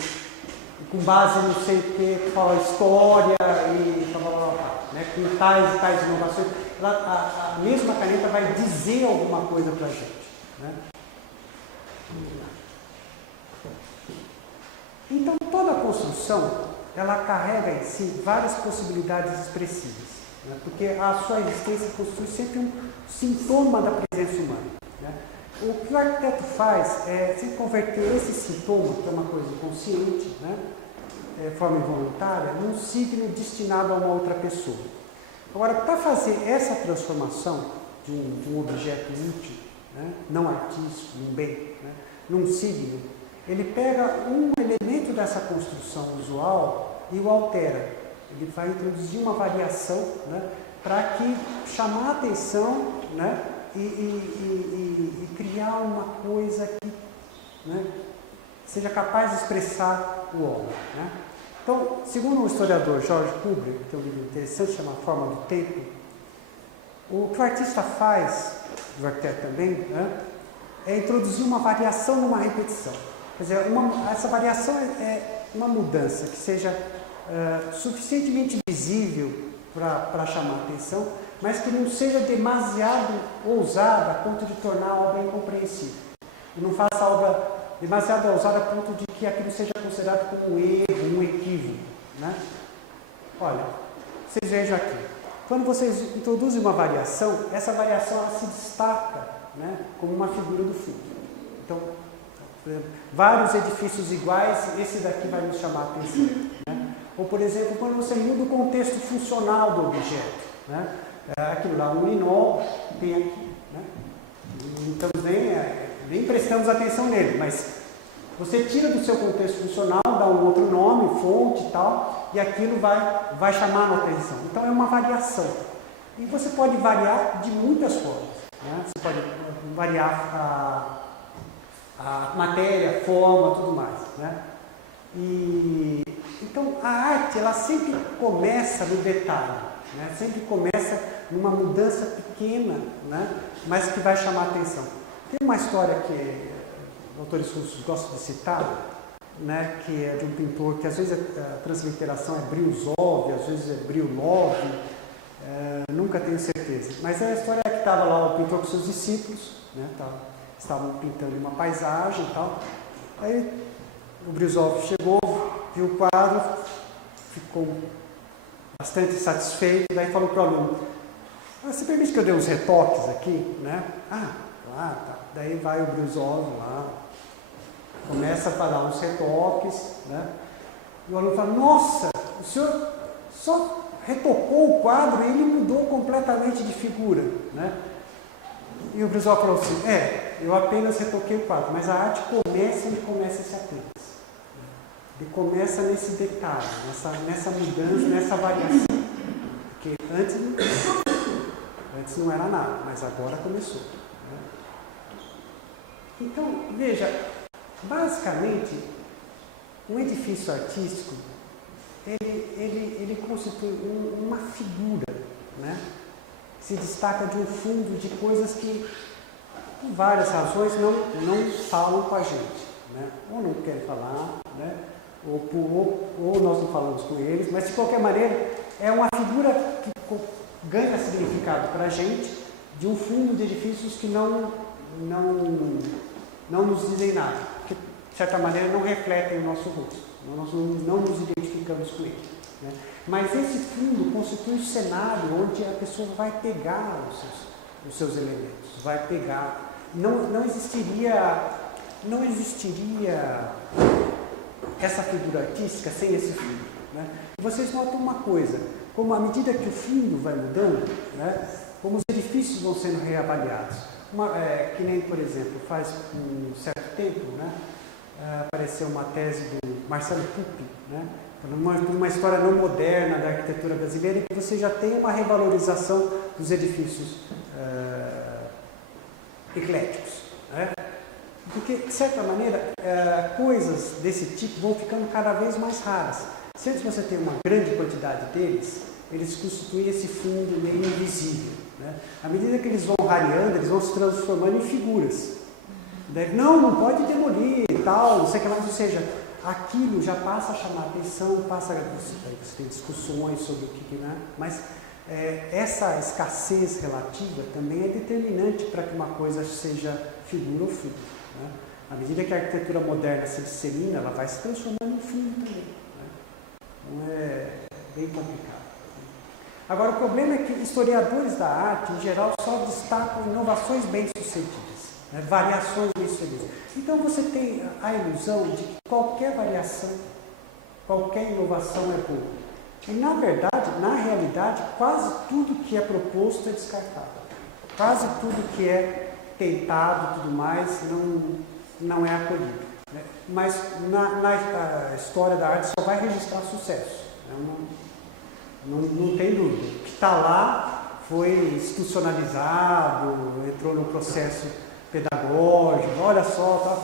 com base em não sei o que, qual história, e blá, blá, blá, blá, né? Com tais e tais inovações. A mesma caneta vai dizer alguma coisa para a gente, né? Então, toda construção, ela carrega em si várias possibilidades expressivas, né? Porque a sua existência constitui sempre um sintoma da presença humana, né? O que o arquiteto faz é se converter esse sintoma, que é uma coisa consciente, né, forma involuntária, num signo destinado a uma outra pessoa. Agora, para fazer essa transformação de um objeto útil, né, não artístico, um bem, né, num signo, ele pega um elemento dessa construção usual e o altera. Ele vai introduzir uma variação, né, para que chamar a atenção, né, e criar uma coisa que, né, seja capaz de expressar o homem. Né? Então, segundo o historiador George Kubrick, que tem um livro interessante chamado Forma do Tempo, o que o artista faz, o arquiteto também, né, é introduzir uma variação numa repetição. Quer dizer, essa variação é uma mudança que seja suficientemente visível para chamar a atenção, mas que não seja demasiado ousada a ponto de tornar a obra incompreensível. E não faça a obra demasiado ousada a ponto de que aquilo seja considerado como um erro, um equívoco. Né? Olha, vocês vejam aqui. Quando vocês introduzem uma variação, essa variação ela se destaca, né, como uma figura do fundo. Então, por exemplo, vários edifícios iguais, esse daqui vai nos chamar a atenção. Né? Ou, por exemplo, quando você muda o contexto funcional do objeto. Né? Aquilo lá, um linol, tem aqui. Né? Então, nem prestamos atenção nele, mas você tira do seu contexto funcional, dá um outro nome, fonte e tal, e aquilo vai chamar a atenção. Então, é uma variação. E você pode variar de muitas formas. Né? Você pode variar a matéria, a forma, tudo mais. Né? Então, a arte, ela sempre começa no detalhe, né? Sempre começa numa mudança pequena, né? Mas que vai chamar a atenção. Tem uma história que autores russos gostam de citar, né? Que é de um pintor que às vezes a transliteração é Briuzov, às vezes é Briulov, nunca tenho certeza. Mas é a história que estava lá o pintor com seus discípulos, né? Estavam pintando uma paisagem e tal. Aí o Briuzov chegou, viu o quadro, ficou bastante satisfeito, daí falou para o aluno: você permite que eu dê uns retoques aqui? Né? Tá. Daí vai o Briuzov lá, começa a dar uns retoques, né? E o aluno fala: nossa, o senhor só retocou o quadro e ele mudou completamente de figura, né? E o Briuzov falou assim: eu apenas retoquei o quadro, mas a arte começa esse apenas. Ele começa nesse detalhe, nessa mudança, nessa variação. Porque antes não era nada, mas agora começou. Né? Então, veja, basicamente, um edifício artístico, ele constitui uma figura, né? Se destaca de um fundo de coisas que, por várias razões, não falam com a gente. Né? Ou não querem falar, né? ou nós não falamos com eles, mas de qualquer maneira é uma figura que ganha significado para a gente de um fundo de edifícios que não nos dizem nada, que de certa maneira não refletem o nosso rosto, nós não nos identificamos com ele. Né? Mas esse fundo constitui um cenário onde a pessoa vai pegar os seus elementos, vai pegar. Não existiria essa figura artística sem esse fundo. Né? E vocês notam uma coisa, como à medida que o fundo vai mudando, né, como os edifícios vão sendo reavaliados. Que nem, por exemplo, faz um certo tempo, né, apareceu uma tese do Marcelo Pupi, né, uma história não moderna da arquitetura brasileira, que você já tem uma revalorização dos edifícios ecléticos. Né? Porque, de certa maneira, coisas desse tipo vão ficando cada vez mais raras. Se antes você tem uma grande quantidade deles, eles constituem esse fundo meio invisível. Né? À medida que eles vão rareando, eles vão se transformando em figuras. Não pode demolir e tal, não sei o que mais. Ou seja, aquilo já passa a chamar a atenção, você tem discussões sobre o que, né? Mas essa escassez relativa também é determinante para que uma coisa seja figura ou fundo. Né? À medida que a arquitetura moderna se dissemina, ela vai se transformando em fundo também. Né? Então é bem complicado. Agora, o problema é que historiadores da arte, em geral, só destacam inovações bem-sucedidas, né? Variações bem-sucedidas. Então você tem a ilusão de que qualquer variação, qualquer inovação é boa. E, na verdade, na realidade, quase tudo que é proposto é descartável. Quase tudo que é tentado e tudo mais não é acolhido. né? Mas na história da arte só vai registrar sucesso, né? Não tem dúvida. O que está lá foi institucionalizado, entrou no processo pedagógico, olha só, tá?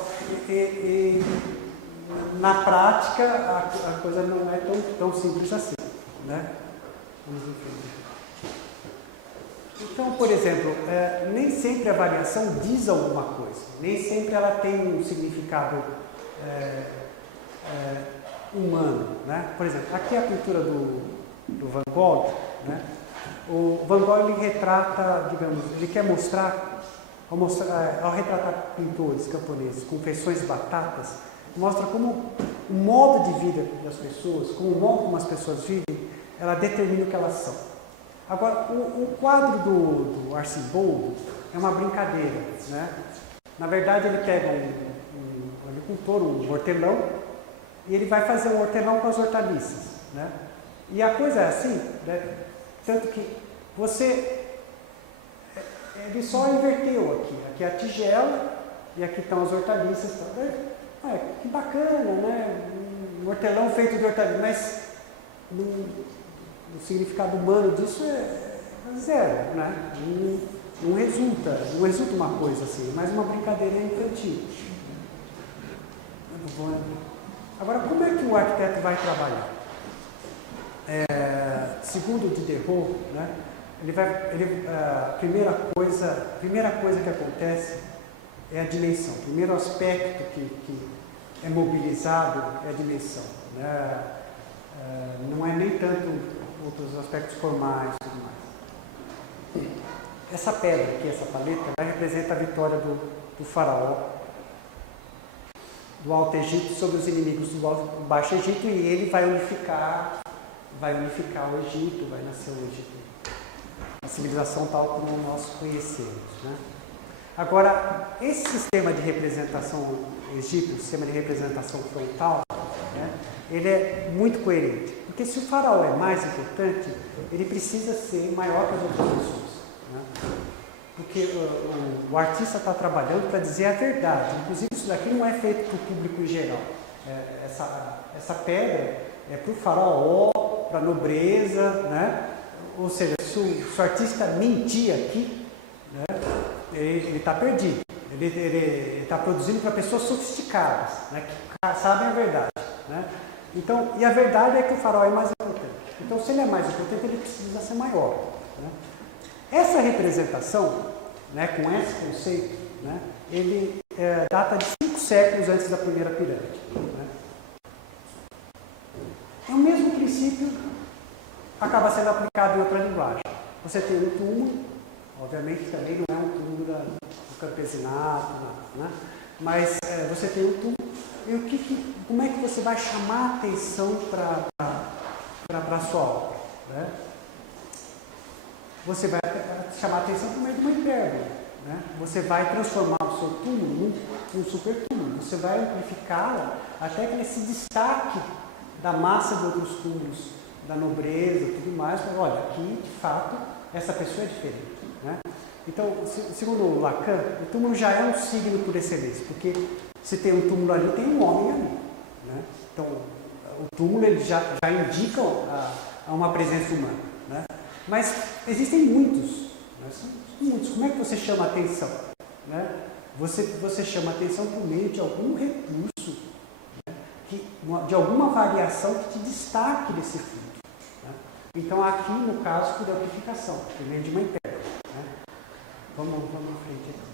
E na prática a coisa não é tão simples assim, né? Vamos em frente. Então, por exemplo, nem sempre a variação diz alguma coisa, nem sempre ela tem um significado humano, né? Por exemplo, aqui a pintura do Van Gogh, né? O Van Gogh ele retrata, digamos, ele quer mostrar, ao retratar pintores camponeses com feições batatas, mostra como o modo de vida das pessoas, como o modo como as pessoas vivem, ela determina o que elas são. Agora, o quadro do Arcimboldo é uma brincadeira, né? Na verdade, ele pega um agricultor, um hortelão, e ele vai fazer um hortelão com as hortaliças, né? E a coisa é assim, né? Tanto que ele só inverteu aqui. Aqui é a tigela e aqui estão as hortaliças. Que bacana, né? Um hortelão feito de hortaliças, mas o significado humano disso é zero, né? Não resulta uma coisa assim, mas uma brincadeira infantil. Agora, como é que o arquiteto vai trabalhar? Segundo o Diderot, né, a primeira coisa que acontece é a dimensão. O primeiro aspecto que é mobilizado é a dimensão, né? Não é nem tanto outros aspectos formais e tudo mais. Essa pedra aqui, essa paleta, ela representa a vitória do faraó do Alto Egito sobre os inimigos do Baixo Egito, e ele vai unificar o Egito, vai nascer o Egito, a civilização tal como nós conhecemos, né? Agora, esse sistema de representação egípcio, o sistema de representação frontal, né, ele é muito coerente, porque se o faraó é mais importante, ele precisa ser maior que as outras pessoas, né? Porque o artista está trabalhando para dizer a verdade. Inclusive, isso daqui não é feito para o público em geral. Essa pedra é para o faraó, para a nobreza, né? Ou seja, se o artista mentir aqui, né, ele está perdido. Ele está produzindo para pessoas sofisticadas, né, que sabem a verdade, né? Então, e a verdade é que o faraó é mais importante. Então, se ele é mais importante, ele precisa ser maior, né? Essa representação, né, com esse conceito, né, ele data de 5 séculos antes da primeira pirâmide, né? O mesmo princípio acaba sendo aplicado em outra linguagem. Você tem um túmulo, obviamente também não é um túmulo do campesinato, né? Mas você tem um túmulo, e como é que você vai chamar a atenção para a sua obra, né? Você vai chamar a atenção por meio de uma hipérbole, né? Você vai transformar o seu túmulo num super túmulo, você vai amplificá-lo até que ele se destaque da massa de outros túmulos, da nobreza e tudo mais, mas olha, aqui de fato essa pessoa é diferente, né? Então, segundo Lacan, o túmulo já é um signo por excelência, porque se tem um túmulo ali, tem um homem ali, né? Então, o túmulo ele já indica uma presença humana, né? Mas existem muitos, né? Muitos. Como é que você chama a atenção, né? Você chama a atenção por meio de algum recurso, né? De alguma variação que te destaque desse fruto, né? Então, aqui no caso, por amplificação, por meio de uma hipérbole, né? Vamos em frente aqui.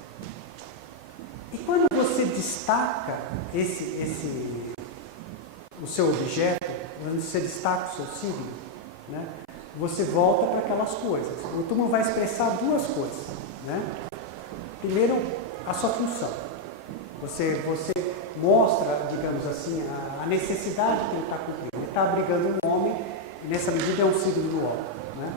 E quando você destaca o seu objeto, quando você destaca o seu signo, né, você volta para aquelas coisas. O túmulo vai expressar duas coisas, né? Primeiro, a sua função. Você mostra, digamos assim, a necessidade que ele está cumprindo. Ele está abrigando um homem, e nessa medida é um signo do homem, né?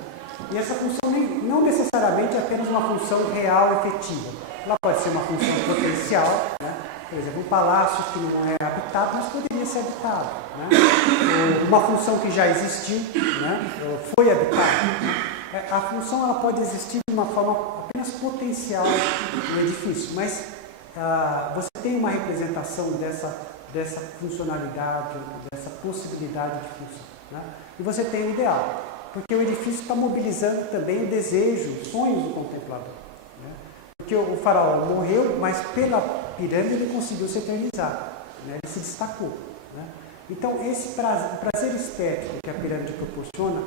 E essa função não necessariamente é apenas uma função real, efetiva. Ela pode ser uma função potencial, né? Por exemplo, um palácio que não é habitado, mas poderia ser habitado, né? Uma função que já existiu, né? Foi habitada. A função ela pode existir de uma forma apenas potencial no edifício, mas você tem uma representação dessa funcionalidade, dessa possibilidade de função, né? E você tem o ideal, porque o edifício está mobilizando também o desejo, os sonhos do contemplador, né? Porque o faraó morreu, mas pela pirâmide ele conseguiu se eternizar, né? Ele se destacou, né? Então esse prazer estético que a pirâmide proporciona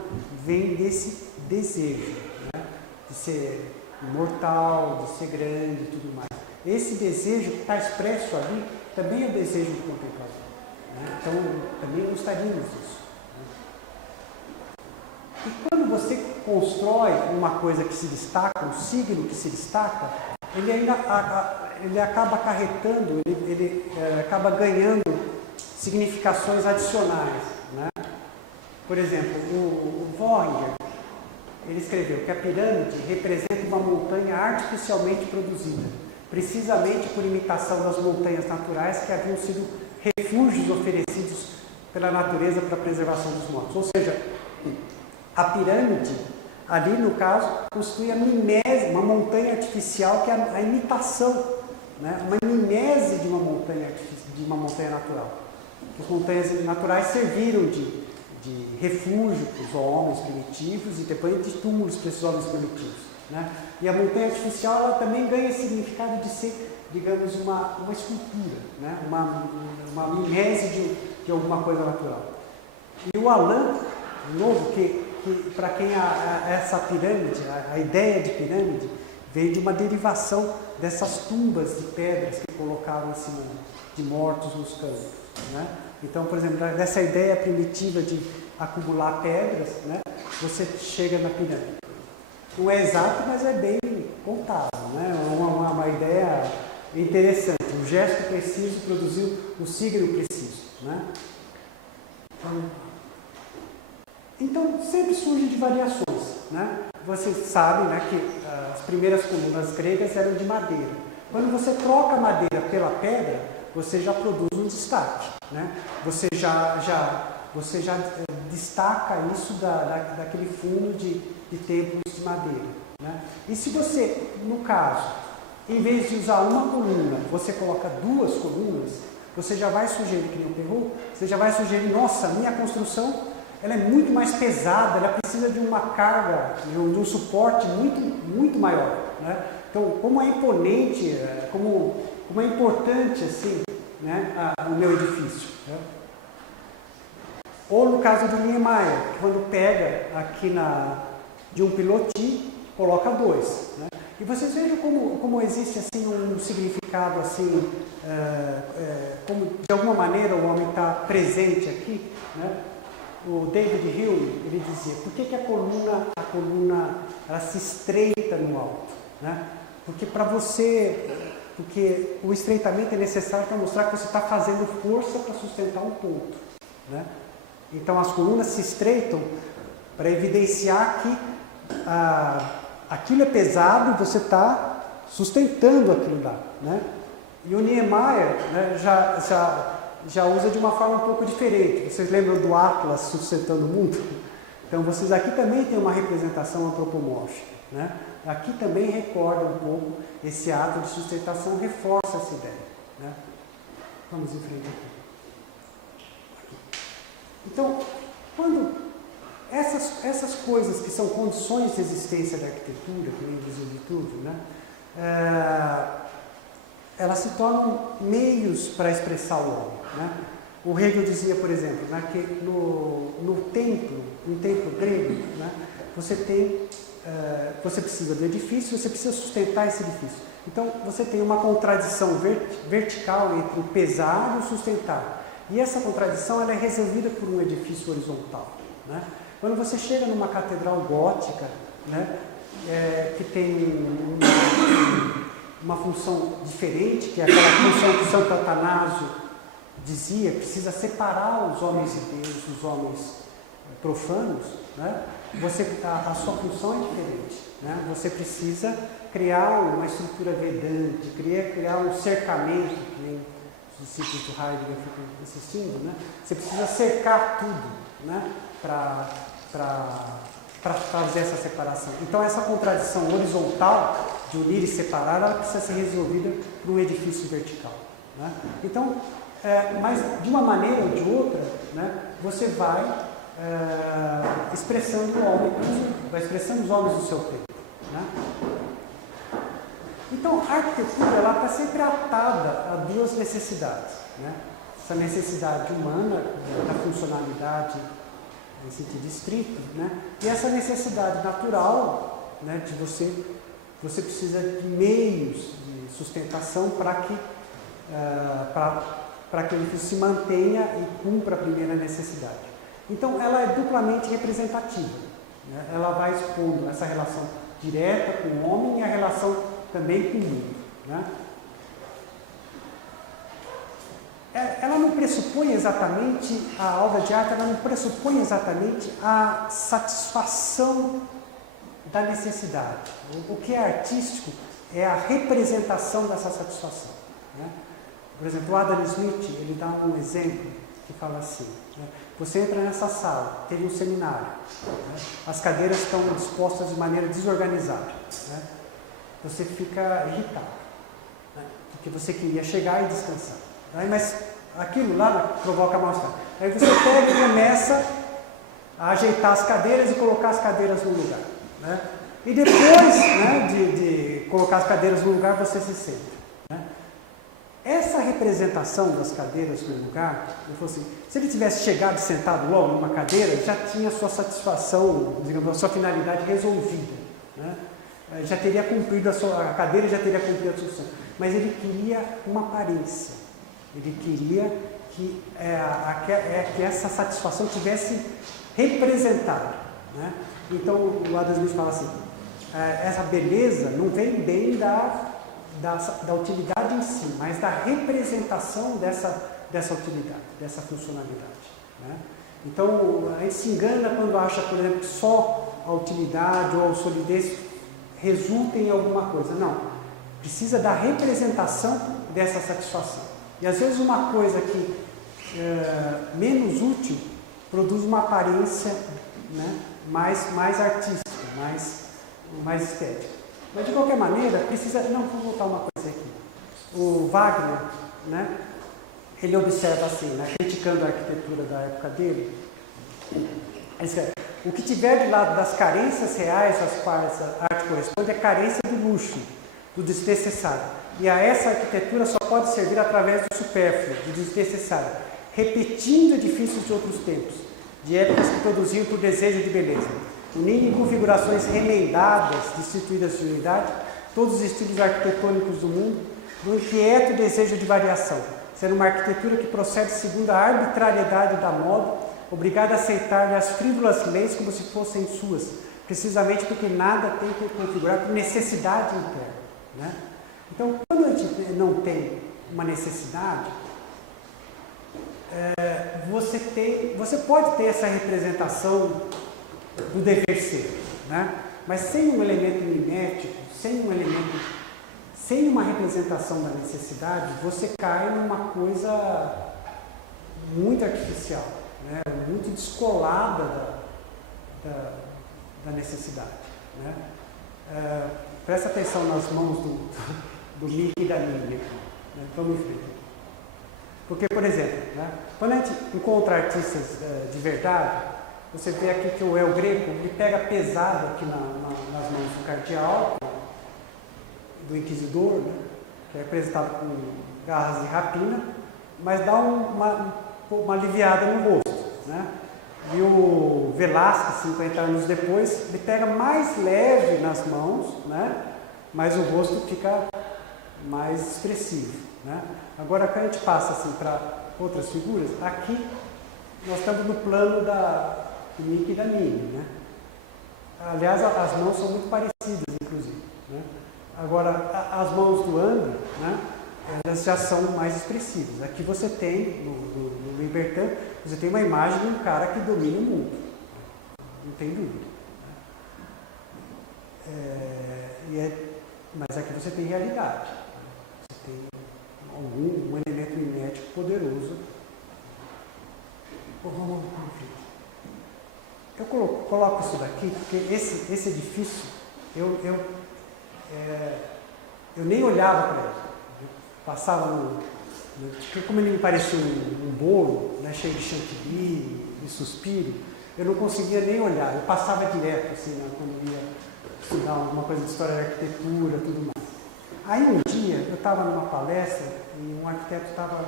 vem desse desejo, né? De ser imortal, de ser grande e tudo mais. Esse desejo que está expresso ali também é o desejo do contemplador, né? Então também gostaríamos disso, né? E quando você constrói uma coisa que se destaca, um signo que se destaca, ele acaba acarretando, ele acaba ganhando significações adicionais, né? Por exemplo, o Vohringer, ele escreveu que a pirâmide representa uma montanha artificialmente produzida, precisamente por imitação das montanhas naturais que haviam sido refúgios oferecidos pela natureza para a preservação dos mortos. Ou seja, a pirâmide, ali no caso, constitui a mimese, uma montanha artificial que é a imitação, né? Uma mimese de uma montanha natural. As montanhas naturais serviram de refúgio para os homens primitivos e depois de túmulos para esses homens primitivos, né? E a montanha artificial ela também ganha esse significado de ser, digamos, uma escultura, né? uma mimese de alguma coisa natural. E o Alain, de novo, que para quem essa pirâmide, a ideia de pirâmide, veio de uma derivação dessas tumbas de pedras que colocavam em cima de mortos nos campos, né? Então, por exemplo, dessa ideia primitiva de acumular pedras, né, você chega na pirâmide. Não é exato, mas é bem contado, né? Uma ideia interessante. O gesto preciso produziu o signo preciso, né? Então, sempre surge de variações, né? Você sabe, né, que as primeiras colunas gregas eram de madeira. Quando você troca a madeira pela pedra, você já produz um destaque, né? Você já destaca isso daquele fundo de templos de madeira, né? E se você, no caso, em vez de usar uma coluna, você coloca duas colunas, você já vai sugerir, que nem o Perrault, você já vai sugerir, nossa, minha construção ela é muito mais pesada, ela precisa de uma carga, de um suporte muito maior, né? Então, como é imponente, como é importante assim, né, o meu edifício, né? Ou no caso do Niemeyer, quando pega aqui de um pilotis, coloca dois, né? E vocês vejam como existe assim um significado assim, como de alguma maneira o homem está presente aqui, né? O David Hume, ele dizia, por que a coluna ela se estreita no alto, né? Porque o estreitamento é necessário para mostrar que você está fazendo força para sustentar um ponto, né? Então as colunas se estreitam para evidenciar que aquilo é pesado e você está sustentando aquilo lá, né? E o Niemeyer, né, já usa de uma forma um pouco diferente. Vocês lembram do Atlas sustentando o mundo? Então vocês aqui também têm uma representação antropomórfica, né? Aqui também recorda um pouco esse ato de sustentação, reforça essa ideia, né? Vamos em frente aqui. Então, quando essas coisas que são condições de existência da arquitetura, que nem diz o Vitruvio, né? Elas se tornam meios para expressar o homem, né? O Hegel dizia, por exemplo, né, que no templo grego, né, você precisa do edifício, você precisa sustentar esse edifício. Então, você tem uma contradição vertical entre o pesar e o sustentar. E essa contradição ela é resolvida por um edifício horizontal, né? Quando você chega numa catedral gótica, né, que tem uma função diferente, que é aquela função que Santo Atanásio dizia, precisa separar os homens de Deus, os homens profanos, né? A sua função é diferente, né? Você precisa criar uma estrutura vedante, criar um cercamento, que nem os discípulos do Heidegger ficam insistindo, né? Você precisa cercar tudo, né, para fazer essa separação. Então essa contradição horizontal de unir e separar, ela precisa ser resolvida por um edifício vertical. Né? Então, mas de uma maneira ou de outra, né, você vai expressando o homem, vai expressando os homens do seu tempo. Né? Então, a arquitetura está sempre atada a duas necessidades. Né? Essa necessidade humana, da funcionalidade em sentido estrito, né? E essa necessidade natural, né, de você precisa de meios de sustentação para que o edifício se mantenha e cumpra a primeira necessidade. Então, ela é duplamente representativa. Né? Ela vai expondo essa relação direta com o homem e a relação também com o mundo. Né? Ela não pressupõe exatamente, a obra de arte, ela não pressupõe exatamente a satisfação da necessidade. O que é artístico é a representação dessa satisfação. Né? Por exemplo, o Adam Smith, ele dá um exemplo que fala assim, né? Você entra nessa sala, teve um seminário, né? As cadeiras estão dispostas de maneira desorganizada, né? Você fica irritado, né? Porque você queria chegar e descansar. Aí, mas aquilo lá provoca mal-estar. Aí você pega e começa a ajeitar as cadeiras e colocar as cadeiras no lugar. Né? E depois, né, de colocar as cadeiras no lugar, você se senta. Né? Essa representação das cadeiras no lugar, eu falo assim, se ele tivesse chegado e sentado logo numa cadeira, já tinha a sua satisfação, digamos, a sua finalidade resolvida. Né? Já teria cumprido a cadeira já teria cumprido a sua função. Mas ele queria uma aparência. Ele queria que essa satisfação tivesse representada. Né? Então, o Adam Smith fala assim, essa beleza não vem bem da utilidade em si, mas da representação dessa utilidade, dessa funcionalidade. Né? Então, a gente se engana quando acha, por exemplo, que só a utilidade ou a solidez resultem em alguma coisa. Não. Precisa da representação dessa satisfação. E às vezes uma coisa que menos útil produz uma aparência, né, mais artística, mais estética. Mas de qualquer maneira, precisa. Não, vou voltar uma coisa aqui. O Wagner, né, ele observa assim, né, criticando a arquitetura da época dele, ele escreve, o que tiver de lado das carências reais às quais a arte corresponde é carência do luxo, do desnecessário. E a essa arquitetura só pode servir através do supérfluo, do desnecessário, repetindo edifícios de outros tempos, de épocas que produziam por desejo de beleza, unindo em configurações remendadas, destituídas de unidade, todos os estilos arquitetônicos do mundo, do inquieto desejo de variação, sendo uma arquitetura que procede segundo a arbitrariedade da moda, obrigada a aceitar as frívolas leis como se fossem suas, precisamente porque nada tem que configurar por necessidade interna. Né? Então, quando a gente não tem uma necessidade, você pode ter essa representação do dever ser, né? Mas sem um elemento mimético, sem uma representação da necessidade, você cai numa coisa muito artificial, né? Muito descolada da necessidade. Né? Presta atenção nas mãos do Mickey e da Minnie. Né? Vamos em frente. Porque, por exemplo, né, quando a gente encontra artistas de verdade, você vê aqui que o El Greco ele pega pesado aqui nas mãos do cardeal, do inquisidor, né, que é representado com garras de rapina, mas dá uma aliviada no rosto. Né? E o Velázquez, 50 anos depois, ele pega mais leve nas mãos, né, mas o rosto fica mais expressivo. Né? Agora, quando a gente passa assim, para outras figuras, aqui nós estamos no plano do Mickey e da Minnie. Né? Aliás, as mãos são muito parecidas, inclusive. Né? Agora, as mãos do André, né, elas já são mais expressivas. Aqui você tem, no Libertin, você tem uma imagem de um cara que domina o mundo. Não tem dúvida. Mas aqui você tem realidade. Você tem um elemento mimético poderoso. Eu coloco isso daqui porque esse edifício, eu nem olhava para ele. Eu passava como ele me parecia um bolo, né, cheio de chantilly e suspiro, eu não conseguia nem olhar, eu passava direto, assim, né, quando ia estudar alguma coisa de história da arquitetura, tudo mais. Aí um dia, eu estava numa palestra e um arquiteto estava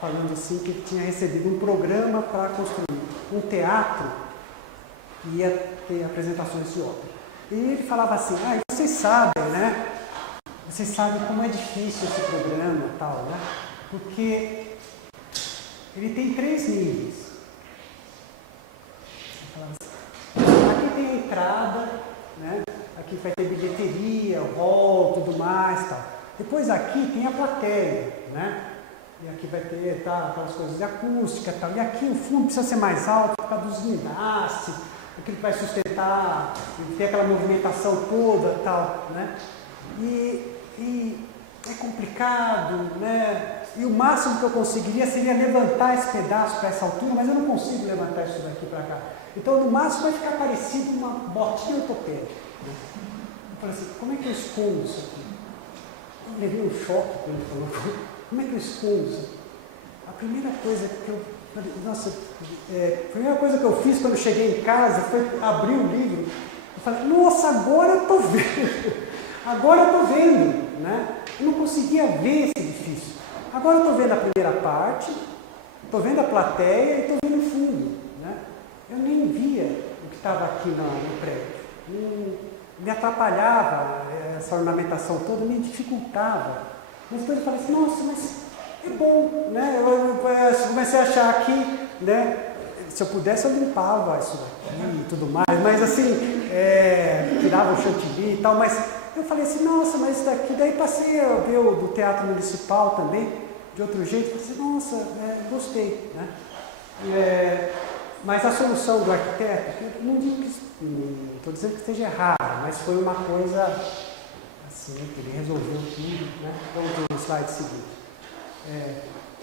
falando assim que ele tinha recebido um programa para construir um teatro que ia ter apresentações de ópera. E ele falava assim, vocês sabem, né? Vocês sabem como é difícil esse programa e tal, né? Porque ele tem 3 níveis. Aqui tem a entrada, né? Aqui vai ter bilheteria, hall, tudo mais, tal. Depois aqui tem a plateia, né? E aqui vai ter aquelas coisas de acústica, tal. E aqui o fundo precisa ser mais alto por causa dos guindastes, aquilo que vai sustentar, ter aquela movimentação toda, tal, né? E é complicado, né? E o máximo que eu conseguiria seria levantar esse pedaço para essa altura, mas eu não consigo levantar isso daqui para cá. Então, no máximo, vai ficar parecido uma botinha ortopédica. Eu falei assim, como é que eu escondo isso aqui? Eu levei um choque quando ele falou, como é que eu escondo isso aqui? A primeira coisa que eu... Nossa, a primeira coisa que eu fiz quando eu cheguei em casa foi abrir o livro. Eu falei, nossa, agora eu estou vendo. Agora eu estou vendo, né? Eu não conseguia ver esse edifício. Agora eu estou vendo a primeira parte, estou vendo a plateia e estou vendo o fundo, né? Eu nem via o que estava aqui no prédio. Me atrapalhava essa ornamentação toda, me dificultava. Mas depois eu falei assim, nossa, mas é bom, né? Eu comecei a achar aqui, né? Se eu pudesse eu limpava isso daqui e tudo mais, mas assim, tirava o chantilly e tal, mas eu falei assim, nossa, mas isso daqui, daí passei a ver o do Teatro Municipal também, de outro jeito, falei assim, nossa, gostei, né? Mas a solução do arquiteto, não estou dizendo que esteja errada, mas foi uma coisa assim, que ele resolveu tudo, né? Vamos ver no slide seguinte.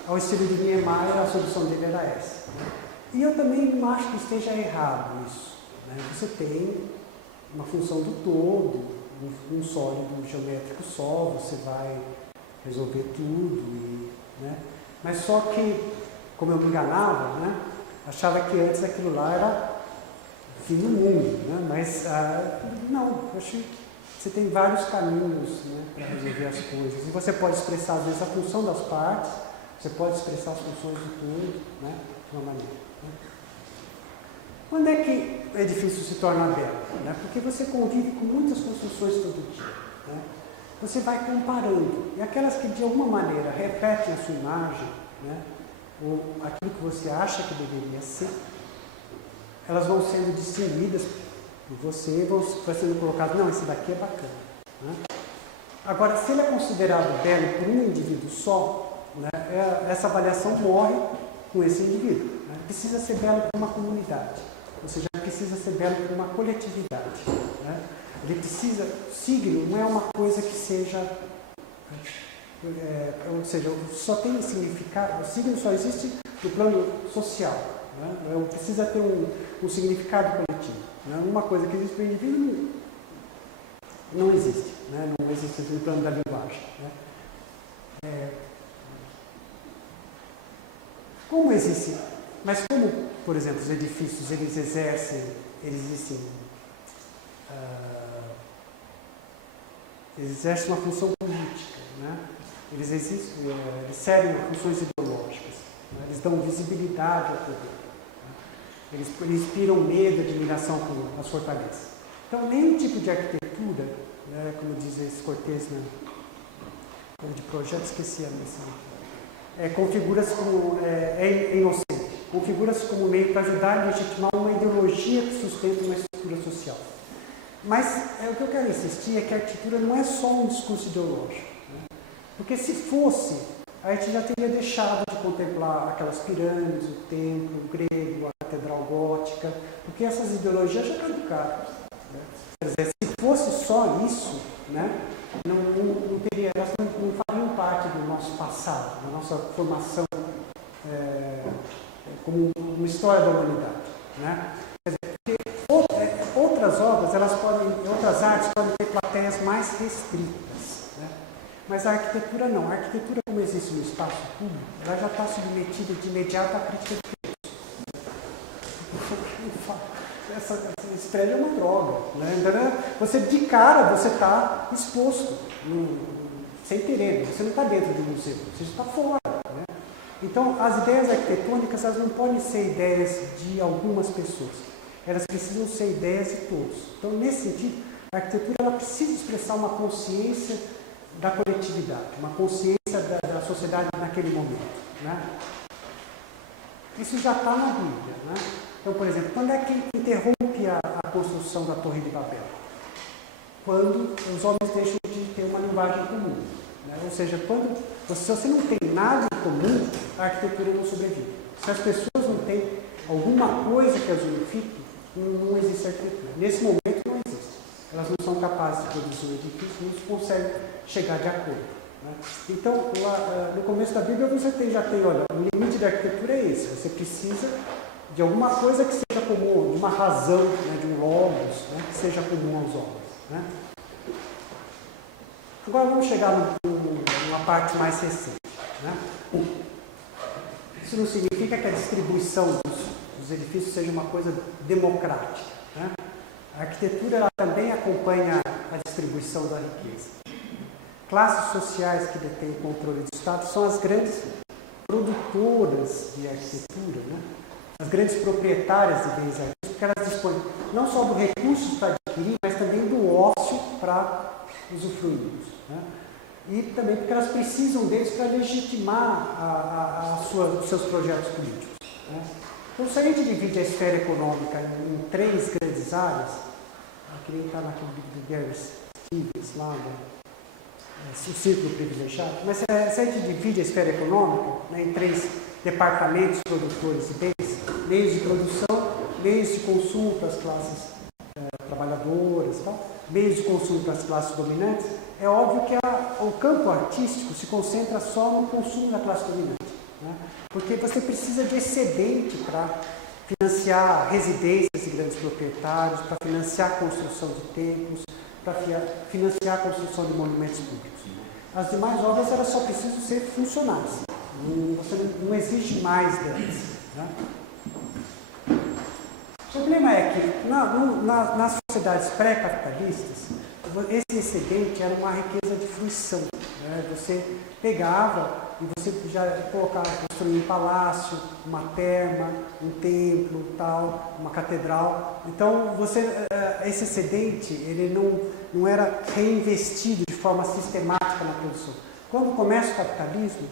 Ao estilo de Niemeyer, a solução dele era essa, né? E eu também não acho que esteja errado isso, né? Você tem uma função do todo, um sólido geométrico só, você vai resolver tudo, né? Mas só que, como eu me enganava, né? Achava que antes aquilo lá era o fim do mundo, né? Mas não, eu acho que você tem vários caminhos, né, para resolver as coisas. E você pode expressar, às vezes, a função das partes, você pode expressar as funções do todo, né, de uma maneira. Né? Quando é que o edifício se torna belo? Né? Porque você convive com muitas construções todo dia. Né? Você vai comparando. E aquelas que, de alguma maneira, repetem a sua imagem, né, ou aquilo que você acha que deveria ser, elas vão sendo distinguidas por você, vai sendo colocado, não, esse daqui é bacana. Né? Agora, se ele é considerado belo por um indivíduo só, né, essa avaliação morre com esse indivíduo. Né? Precisa ser belo para uma comunidade, ou seja, precisa ser belo para uma coletividade. Né? Ele precisa, o signo não é uma coisa que seja, ou seja, só tem significado, o signo só existe no plano social. Né? Precisa ter um significado coletivo. Né? Uma coisa que existe para o indivíduo não existe. Né? Não existe no plano da linguagem. Né? Como existe? Mas como, por exemplo, os edifícios, eles exercem uma função política. Né? Eles servem a funções ideológicas. Né? Eles dão visibilidade ao poder. Eles inspiram medo, admiração com as fortalezas. Então, nenhum tipo de arquitetura, né, como diz esse Cortez, né, de projeto, esqueci a missão, configura-se como inocente, configura-se como meio para ajudar a legitimar uma ideologia que sustenta uma estrutura social. Mas o que eu quero insistir é que a arquitetura não é só um discurso ideológico. Né? Porque se fosse, a gente já teria deixado de contemplar aquelas pirâmides, o templo, o grego, a catedral gótica, porque essas ideologias já caducaram. Né? Quer dizer, se fosse só isso, né, elas não fariam parte do nosso passado, da nossa formação como uma história da humanidade. Né? Quer dizer, outras obras, outras artes podem ter plateia áreas mais restritas, né? Mas a arquitetura não. A arquitetura, como existe no espaço público, ela já está submetida de imediato à crítica de esse prédio é uma droga, né? Você, de cara, você está exposto, sem querer, você não está dentro do museu, você está fora, né? Então, as ideias arquitetônicas, elas não podem ser ideias de algumas pessoas, elas precisam ser ideias de todos. Então, nesse sentido, a arquitetura ela precisa expressar uma consciência da coletividade, uma consciência da sociedade naquele momento, né? Isso já está na Bíblia, né? Então, por exemplo, quando é que interrompe a construção da Torre de Babel? Quando os homens deixam de ter uma linguagem comum, né? Ou seja, se você não tem nada em comum, a arquitetura não sobrevive. Se as pessoas não têm alguma coisa que as unifique, não existe arquitetura. Nesse momento não existe. Elas não são capazes de produzir um edifício, não conseguem chegar de acordo, né? Então, lá, no começo da Bíblia, você já tem, olha, o limite da arquitetura é esse. Você precisa de alguma coisa que seja comum, de uma razão, né, de um logos, né, que seja comum aos homens, né? Agora vamos chegar numa parte mais recente, né? Isso não significa que a distribuição dos edifícios seja uma coisa democrática, né? A arquitetura ela também acompanha a distribuição da riqueza. Classes sociais que detêm o controle do Estado são as grandes produtoras de arquitetura, né? As grandes proprietárias de bens artísticos, porque elas dispõem não só do recurso para adquirir, mas também do ócio para usufruí-los, né? E também porque elas precisam deles para legitimar os seus projetos políticos, né? Então, se a gente divide a esfera econômica em três grandes áreas, que nem está naquele livro do Gary Stevens, lá, o círculo privilegiado, mas se a gente divide a esfera econômica, né, em três departamentos produtores de bens, meios de produção, meios de consumo para as classes trabalhadoras, tá? Meios de consumo para as classes dominantes, é óbvio que o campo artístico se concentra só no consumo da classe dominante, né? Porque você precisa de excedente para financiar residências de grandes proprietários, para financiar a construção de templos, para financiar a construção de monumentos públicos. As demais obras elas só precisam ser funcionais, você não exige mais delas, né? O problema é que nas sociedades pré-capitalistas, esse excedente era uma riqueza de fruição, né? Você pegava e você já colocava, construir um palácio, uma terma, um templo, tal, uma catedral. Então, esse excedente ele não era reinvestido de forma sistemática na produção. Quando começa o capitalismo,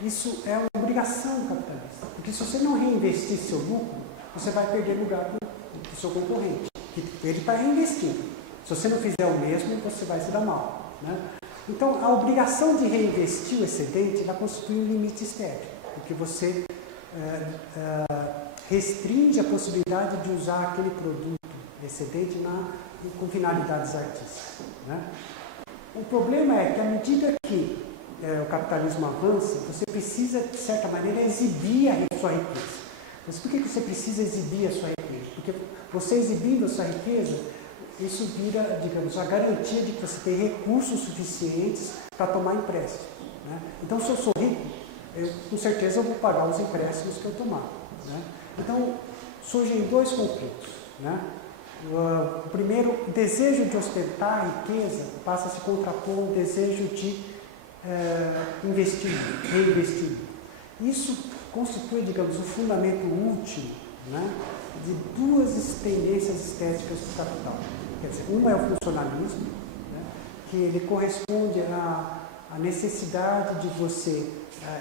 isso é uma obrigação capitalista, porque se você não reinvestir seu lucro, você vai perder lugar do seu concorrente, que ele está reinvestindo. Se você não fizer o mesmo, você vai se dar mal, né? Então, a obrigação de reinvestir o excedente, ela constitui um limite estético, porque você restringe a possibilidade de usar aquele produto excedente com finalidades artísticas, né? O problema é que, à medida que o capitalismo avança, você precisa, de certa maneira, exibir a sua riqueza. Mas por que você precisa exibir a sua riqueza? Porque você exibindo a sua riqueza, isso vira, digamos, a garantia de que você tem recursos suficientes para tomar empréstimo, né? Então, se eu sou rico, com certeza eu vou pagar os empréstimos que eu tomar, né? Então, surgem dois conflitos, né? O primeiro, o desejo de ostentar a riqueza passa a se contrapor ao desejo de reinvestir. Isso constitui, digamos, o fundamento último, né, de duas tendências estéticas do capital. Quer dizer, uma é o funcionalismo, né, que ele corresponde à necessidade de você,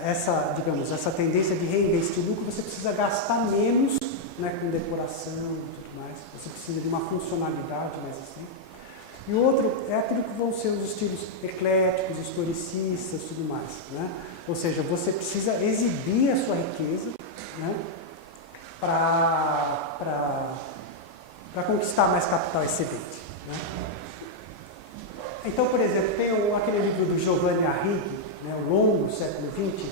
essa tendência de reinvestir lucro, você precisa gastar menos, né, com decoração e tudo mais, você precisa de uma funcionalidade mais assim. E o outro é aquilo que vão ser os estilos ecléticos, historicistas e tudo mais, né? Ou seja, você precisa exibir a sua riqueza, né, para conquistar mais capital excedente, né? Então, por exemplo, tem aquele livro do Giovanni Arrighi, né, O Longo Século XX,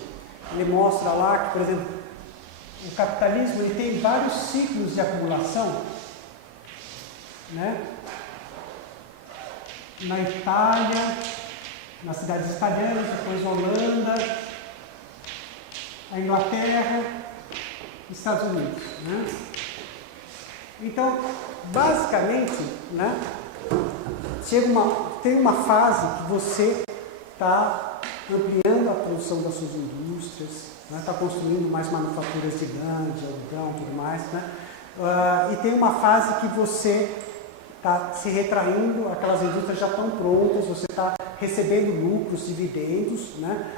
ele mostra lá que, por exemplo, o capitalismo ele tem vários ciclos de acumulação, né? na Itália, nas cidades italianas, depois Holanda, a Inglaterra, Estados Unidos. Né? Então, basicamente, né, tem uma fase que você está ampliando a produção das suas indústrias, está construindo mais manufaturas de lã, de algodão e tudo mais, né? E tem uma fase que você está se retraindo, aquelas indústrias já estão prontas, você está recebendo lucros, dividendos, né?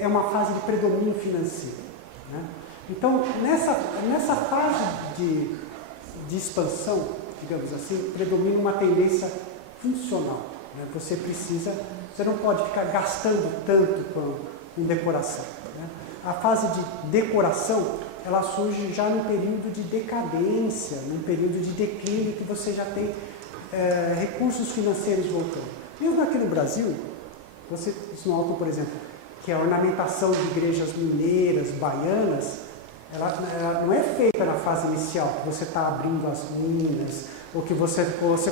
É uma fase de predomínio financeiro. Né? Então, nessa fase de expansão, digamos assim, predomina uma tendência funcional. Né? Você não pode ficar gastando tanto com decoração. Né? A fase de decoração, ela surge já no período de decadência, num período de declínio que você já tem recursos financeiros voltando. Mesmo aqui no Brasil, vocês notam, por exemplo, que a ornamentação de igrejas mineiras, baianas, ela não é feita na fase inicial, que você está abrindo as minas, ou que você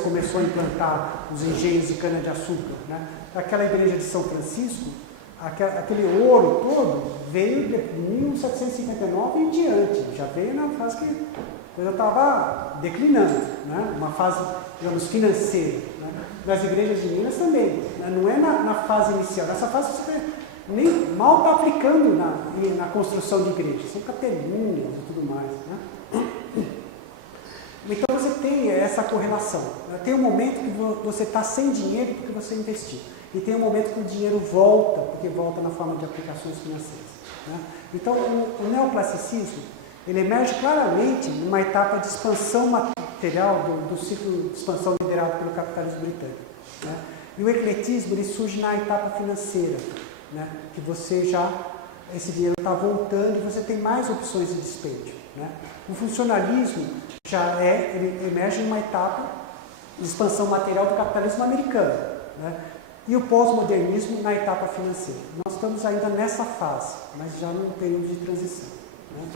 começou a implantar os engenhos de cana-de-açúcar. Né? Aquela igreja de São Francisco, aquele ouro todo veio de 1759 em diante, já veio na fase que a coisa estava declinando, né? Uma fase, digamos, financeira. Né? Nas igrejas de Minas também, né? Não é na fase inicial, nessa fase você nem mal está aplicando na construção de igrejas, são capelinhas e tudo mais. Né? Então você tem essa correlação. Tem um momento que você está sem dinheiro porque você investiu. E tem um momento que o dinheiro volta, porque volta na forma de aplicações financeiras. Né? Então o neoclassicismo, ele emerge claramente numa etapa de expansão material do ciclo de expansão liderado pelo capitalismo britânico. Né? E o ecletismo, ele surge na etapa financeira, né? Que esse dinheiro está voltando e você tem mais opções de dispêndio. Né? O funcionalismo ele emerge numa etapa de expansão material do capitalismo americano. Né? E o pós-modernismo na etapa financeira. Nós estamos ainda nessa fase, mas já num período de transição. Né?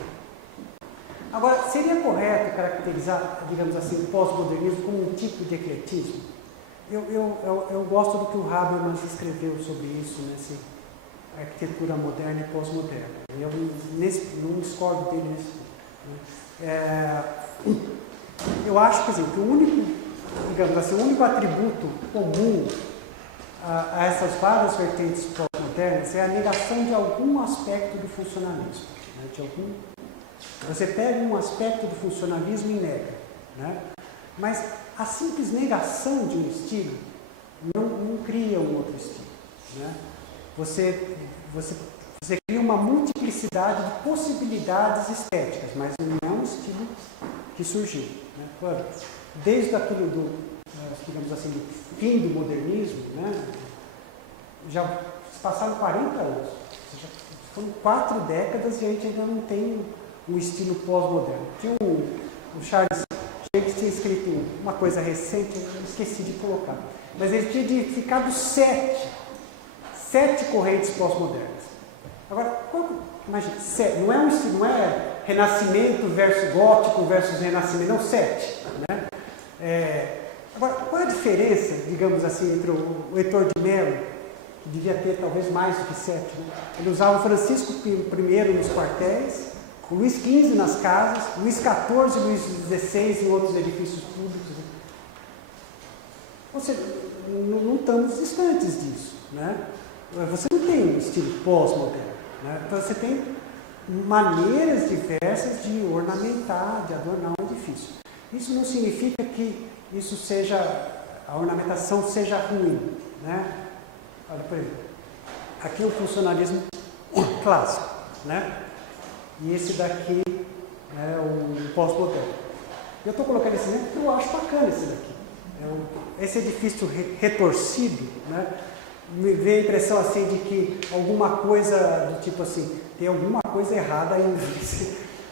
Agora, seria correto caracterizar, digamos assim, o pós-modernismo como um tipo de ecletismo? Eu gosto do que o Habermas escreveu sobre isso, nesse arquitetura moderna e pós-moderna. Eu não discordo dele nesse ponto. Né? Eu acho, por exemplo, que o único atributo comum a essas várias vertentes pós-modernas é a negação de algum aspecto do funcionalismo. Né? Você pega um aspecto do funcionalismo e nega. Né? Mas a simples negação de um estilo não cria um outro estilo. Né? Você cria uma multiplicidade de possibilidades estéticas, mas não é um estilo que surgiu. Né? Claro, desde aquilo digamos assim, do fim do modernismo, né? Já se passaram 40 anos, foram 4 décadas e a gente ainda não tem um estilo pós-moderno. Tinha o Charles Shakespeare tinha escrito uma coisa recente, eu esqueci de colocar, mas ele tinha identificado 7 correntes pós-modernas. Agora, imagina, não é um estilo, não é Renascimento versus Gótico versus Renascimento, não, 7. Né? Agora, qual é a diferença, digamos assim, entre o Heitor de Mello, que devia ter talvez mais do que 7, né? Ele usava o Francisco I nos quartéis, o Luís XV nas casas, Luís XIV e Luís XVI em outros edifícios públicos. Ou seja, não estamos distantes disso. Né? Você não tem um estilo pós-moderno. Né? Então você tem maneiras diversas de ornamentar, de adornar um edifício. Isso não significa que a ornamentação seja ruim. Né? Olha, por exemplo, aqui é o funcionalismo clássico. Né? E esse daqui é o pós-moderno. Eu estou colocando esse exemplo porque eu acho bacana esse daqui. Esse edifício retorcido, né, me vê a impressão assim de que alguma coisa do tipo assim, tem alguma coisa errada aí.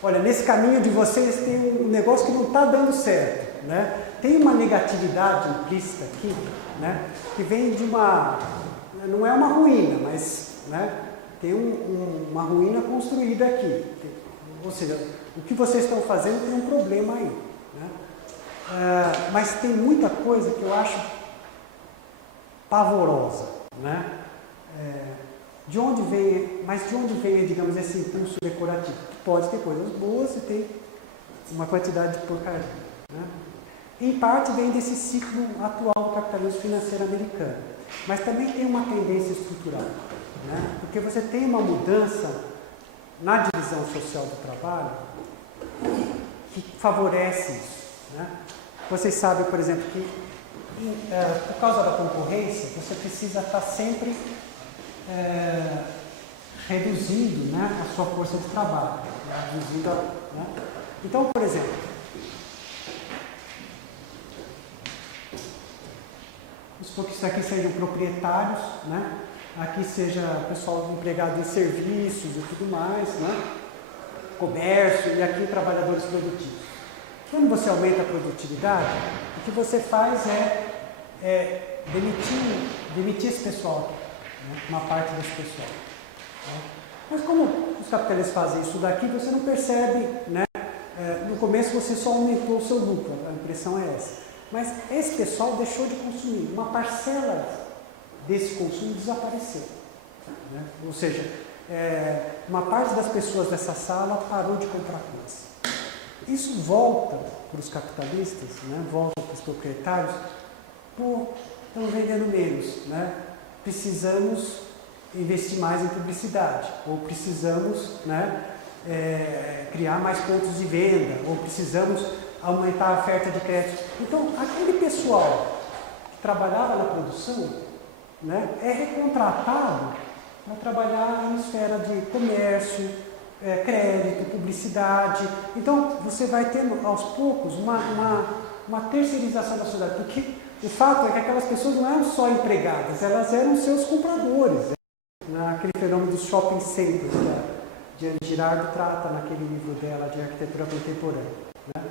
Olha, nesse caminho de vocês tem um negócio que não está dando certo. Né? Tem uma negatividade implícita aqui, né, que vem de não é uma ruína, mas... Né, tem uma ruína construída aqui. Ou seja, o que vocês estão fazendo tem um problema aí. Né? Mas tem muita coisa que eu acho pavorosa, né? De onde vem, digamos, esse impulso decorativo? Pode ter coisas boas e tem uma quantidade de porcaria, né? Em parte vem desse ciclo atual do capitalismo financeiro americano, mas também tem uma tendência estrutural, né? Porque você tem uma mudança na divisão social do trabalho que favorece isso, né? Vocês sabem, por exemplo, que por causa da concorrência, você precisa estar sempre reduzindo, né, a sua força de trabalho. Né? Então, por exemplo, vamos supor que isso aqui sejam proprietários, né? Aqui seja pessoal empregado em serviços e tudo mais, né? Comércio, e aqui trabalhadores produtivos. Quando você aumenta a produtividade, o que você faz é demitir esse pessoal, né? Uma parte desse pessoal. Né? Mas como os capitalistas fazem isso daqui, você não percebe, né? No começo você só aumentou o seu lucro, a impressão é essa. Mas esse pessoal deixou de consumir, uma parcela desse consumo desapareceu. Né? Ou seja, uma parte das pessoas dessa sala parou de comprar coisas. Isso volta para os capitalistas, né? Volta para os proprietários, estão vendendo menos, né? Precisamos investir mais em publicidade, ou precisamos, né, criar mais pontos de venda, ou precisamos aumentar a oferta de crédito. Então, aquele pessoal que trabalhava na produção, né, é recontratado para trabalhar em esfera de comércio, crédito, publicidade. Então, você vai tendo, aos poucos, uma terceirização da sociedade, porque o fato é que aquelas pessoas não eram só empregadas, elas eram seus compradores. Naquele fenômeno dos shopping centers, que a Diane Girardo trata naquele livro dela de arquitetura contemporânea. Né?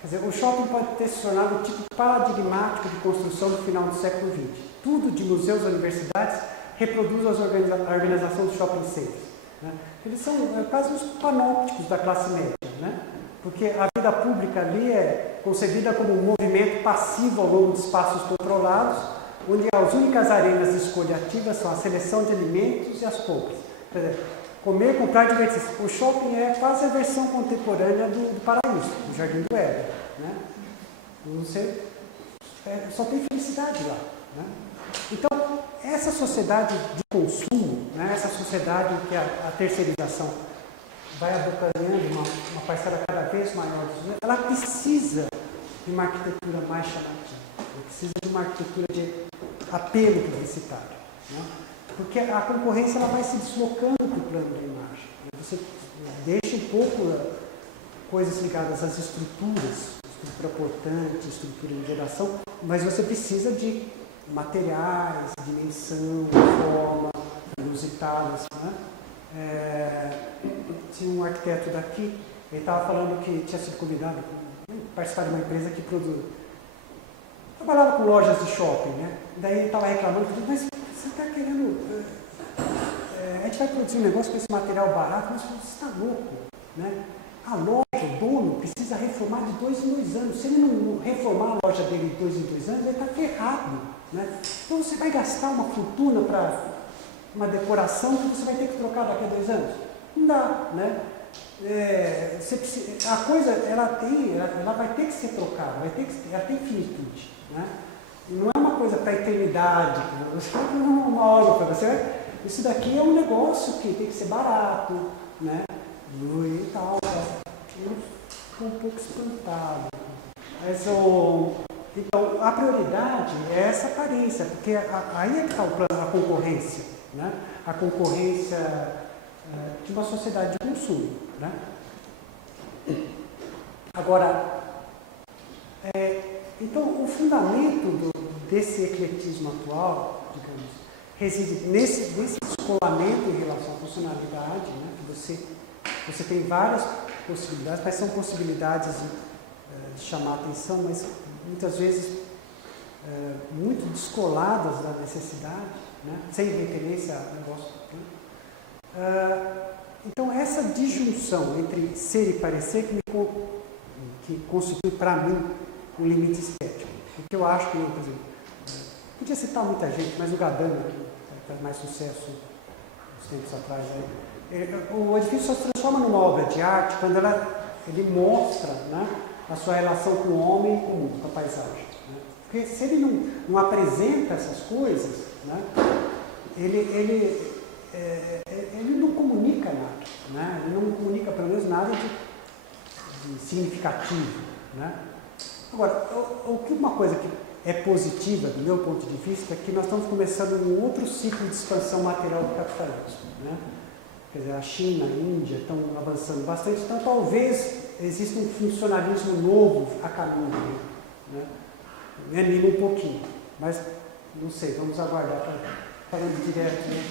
Quer dizer, o shopping pode ter se tornado um tipo paradigmático de construção do final do século XX. Tudo de museus e universidades reproduz a organização dos shopping centers. Né? Eles são quase os panópticos da classe média, né? Porque a vida pública ali é concebida como um movimento passivo ao longo de espaços controlados, onde as únicas arenas de escolha ativa são a seleção de alimentos e as compras. Quer dizer, comer, comprar e divertir-se. O shopping é quase a versão contemporânea do paraíso, do Jardim do Éden. Né? Você só tem felicidade lá. Né? Então, essa sociedade de consumo, né, essa sociedade em que a terceirização vai abocanhando uma parcela cada vez maior, ela precisa de uma arquitetura mais chamativa, ela precisa de uma arquitetura de apelo publicitário. Né? Porque a concorrência ela vai se deslocando para o plano da imagem. Né? Você deixa um pouco coisas ligadas às estruturas, estrutura portante, estrutura de geração, mas você precisa de materiais, dimensão, forma, inusitadas. Né? Tinha um arquiteto daqui, ele estava falando que tinha sido convidado a participar de uma empresa que trabalhava com lojas de shopping, né? Daí ele estava reclamando, mas você está querendo... a gente vai produzir um negócio com esse material barato, mas você está louco, né? A loja, o dono, precisa reformar de 2 em 2 anos. Se ele não reformar a loja dele de 2 em 2 anos, ele está ferrado. Né? Então você vai gastar uma fortuna para uma decoração que você vai ter que trocar daqui a 2 anos? Não dá. Né? A coisa ela vai ter que ser trocada, ela tem finitude. Né? E não é uma coisa para a eternidade, você vai ter uma obra para você. Isso daqui é um negócio que tem que ser barato, né? E tal. Eu fico um pouco espantado. Mas, então, a prioridade é essa aparência, porque aí é que está a concorrência, né? A concorrência de uma sociedade de consumo. Né? Agora, então, o fundamento desse ecletismo atual, digamos, reside nesse descolamento em relação à funcionalidade, né? Que você tem várias possibilidades, mas são possibilidades de chamar a atenção, mas muitas vezes muito descoladas da necessidade, né? Sem referência ao negócio. Né? Então, essa disjunção entre ser e parecer que constitui para mim um limite estético. Porque eu acho que, por exemplo, Podia citar muita gente, mas o Gadani, que faz mais sucesso uns tempos atrás, o edifício só se transforma numa obra de arte quando ele mostra, né, a sua relação com o homem e com o mundo, com a paisagem. Né? Porque se ele não apresenta essas coisas, né, ele não comunica nada. Né? Ele não comunica, pelo menos, nada de significativo. Né? Agora, uma coisa que é positiva, do meu ponto de vista, é que nós estamos começando um outro ciclo de expansão material do capitalismo. Né? Quer dizer, a China, a Índia estão avançando bastante, então talvez exista um funcionalismo novo a caminho. Né? Me anima um pouquinho, mas não sei, vamos aguardar. Falando direto. Né?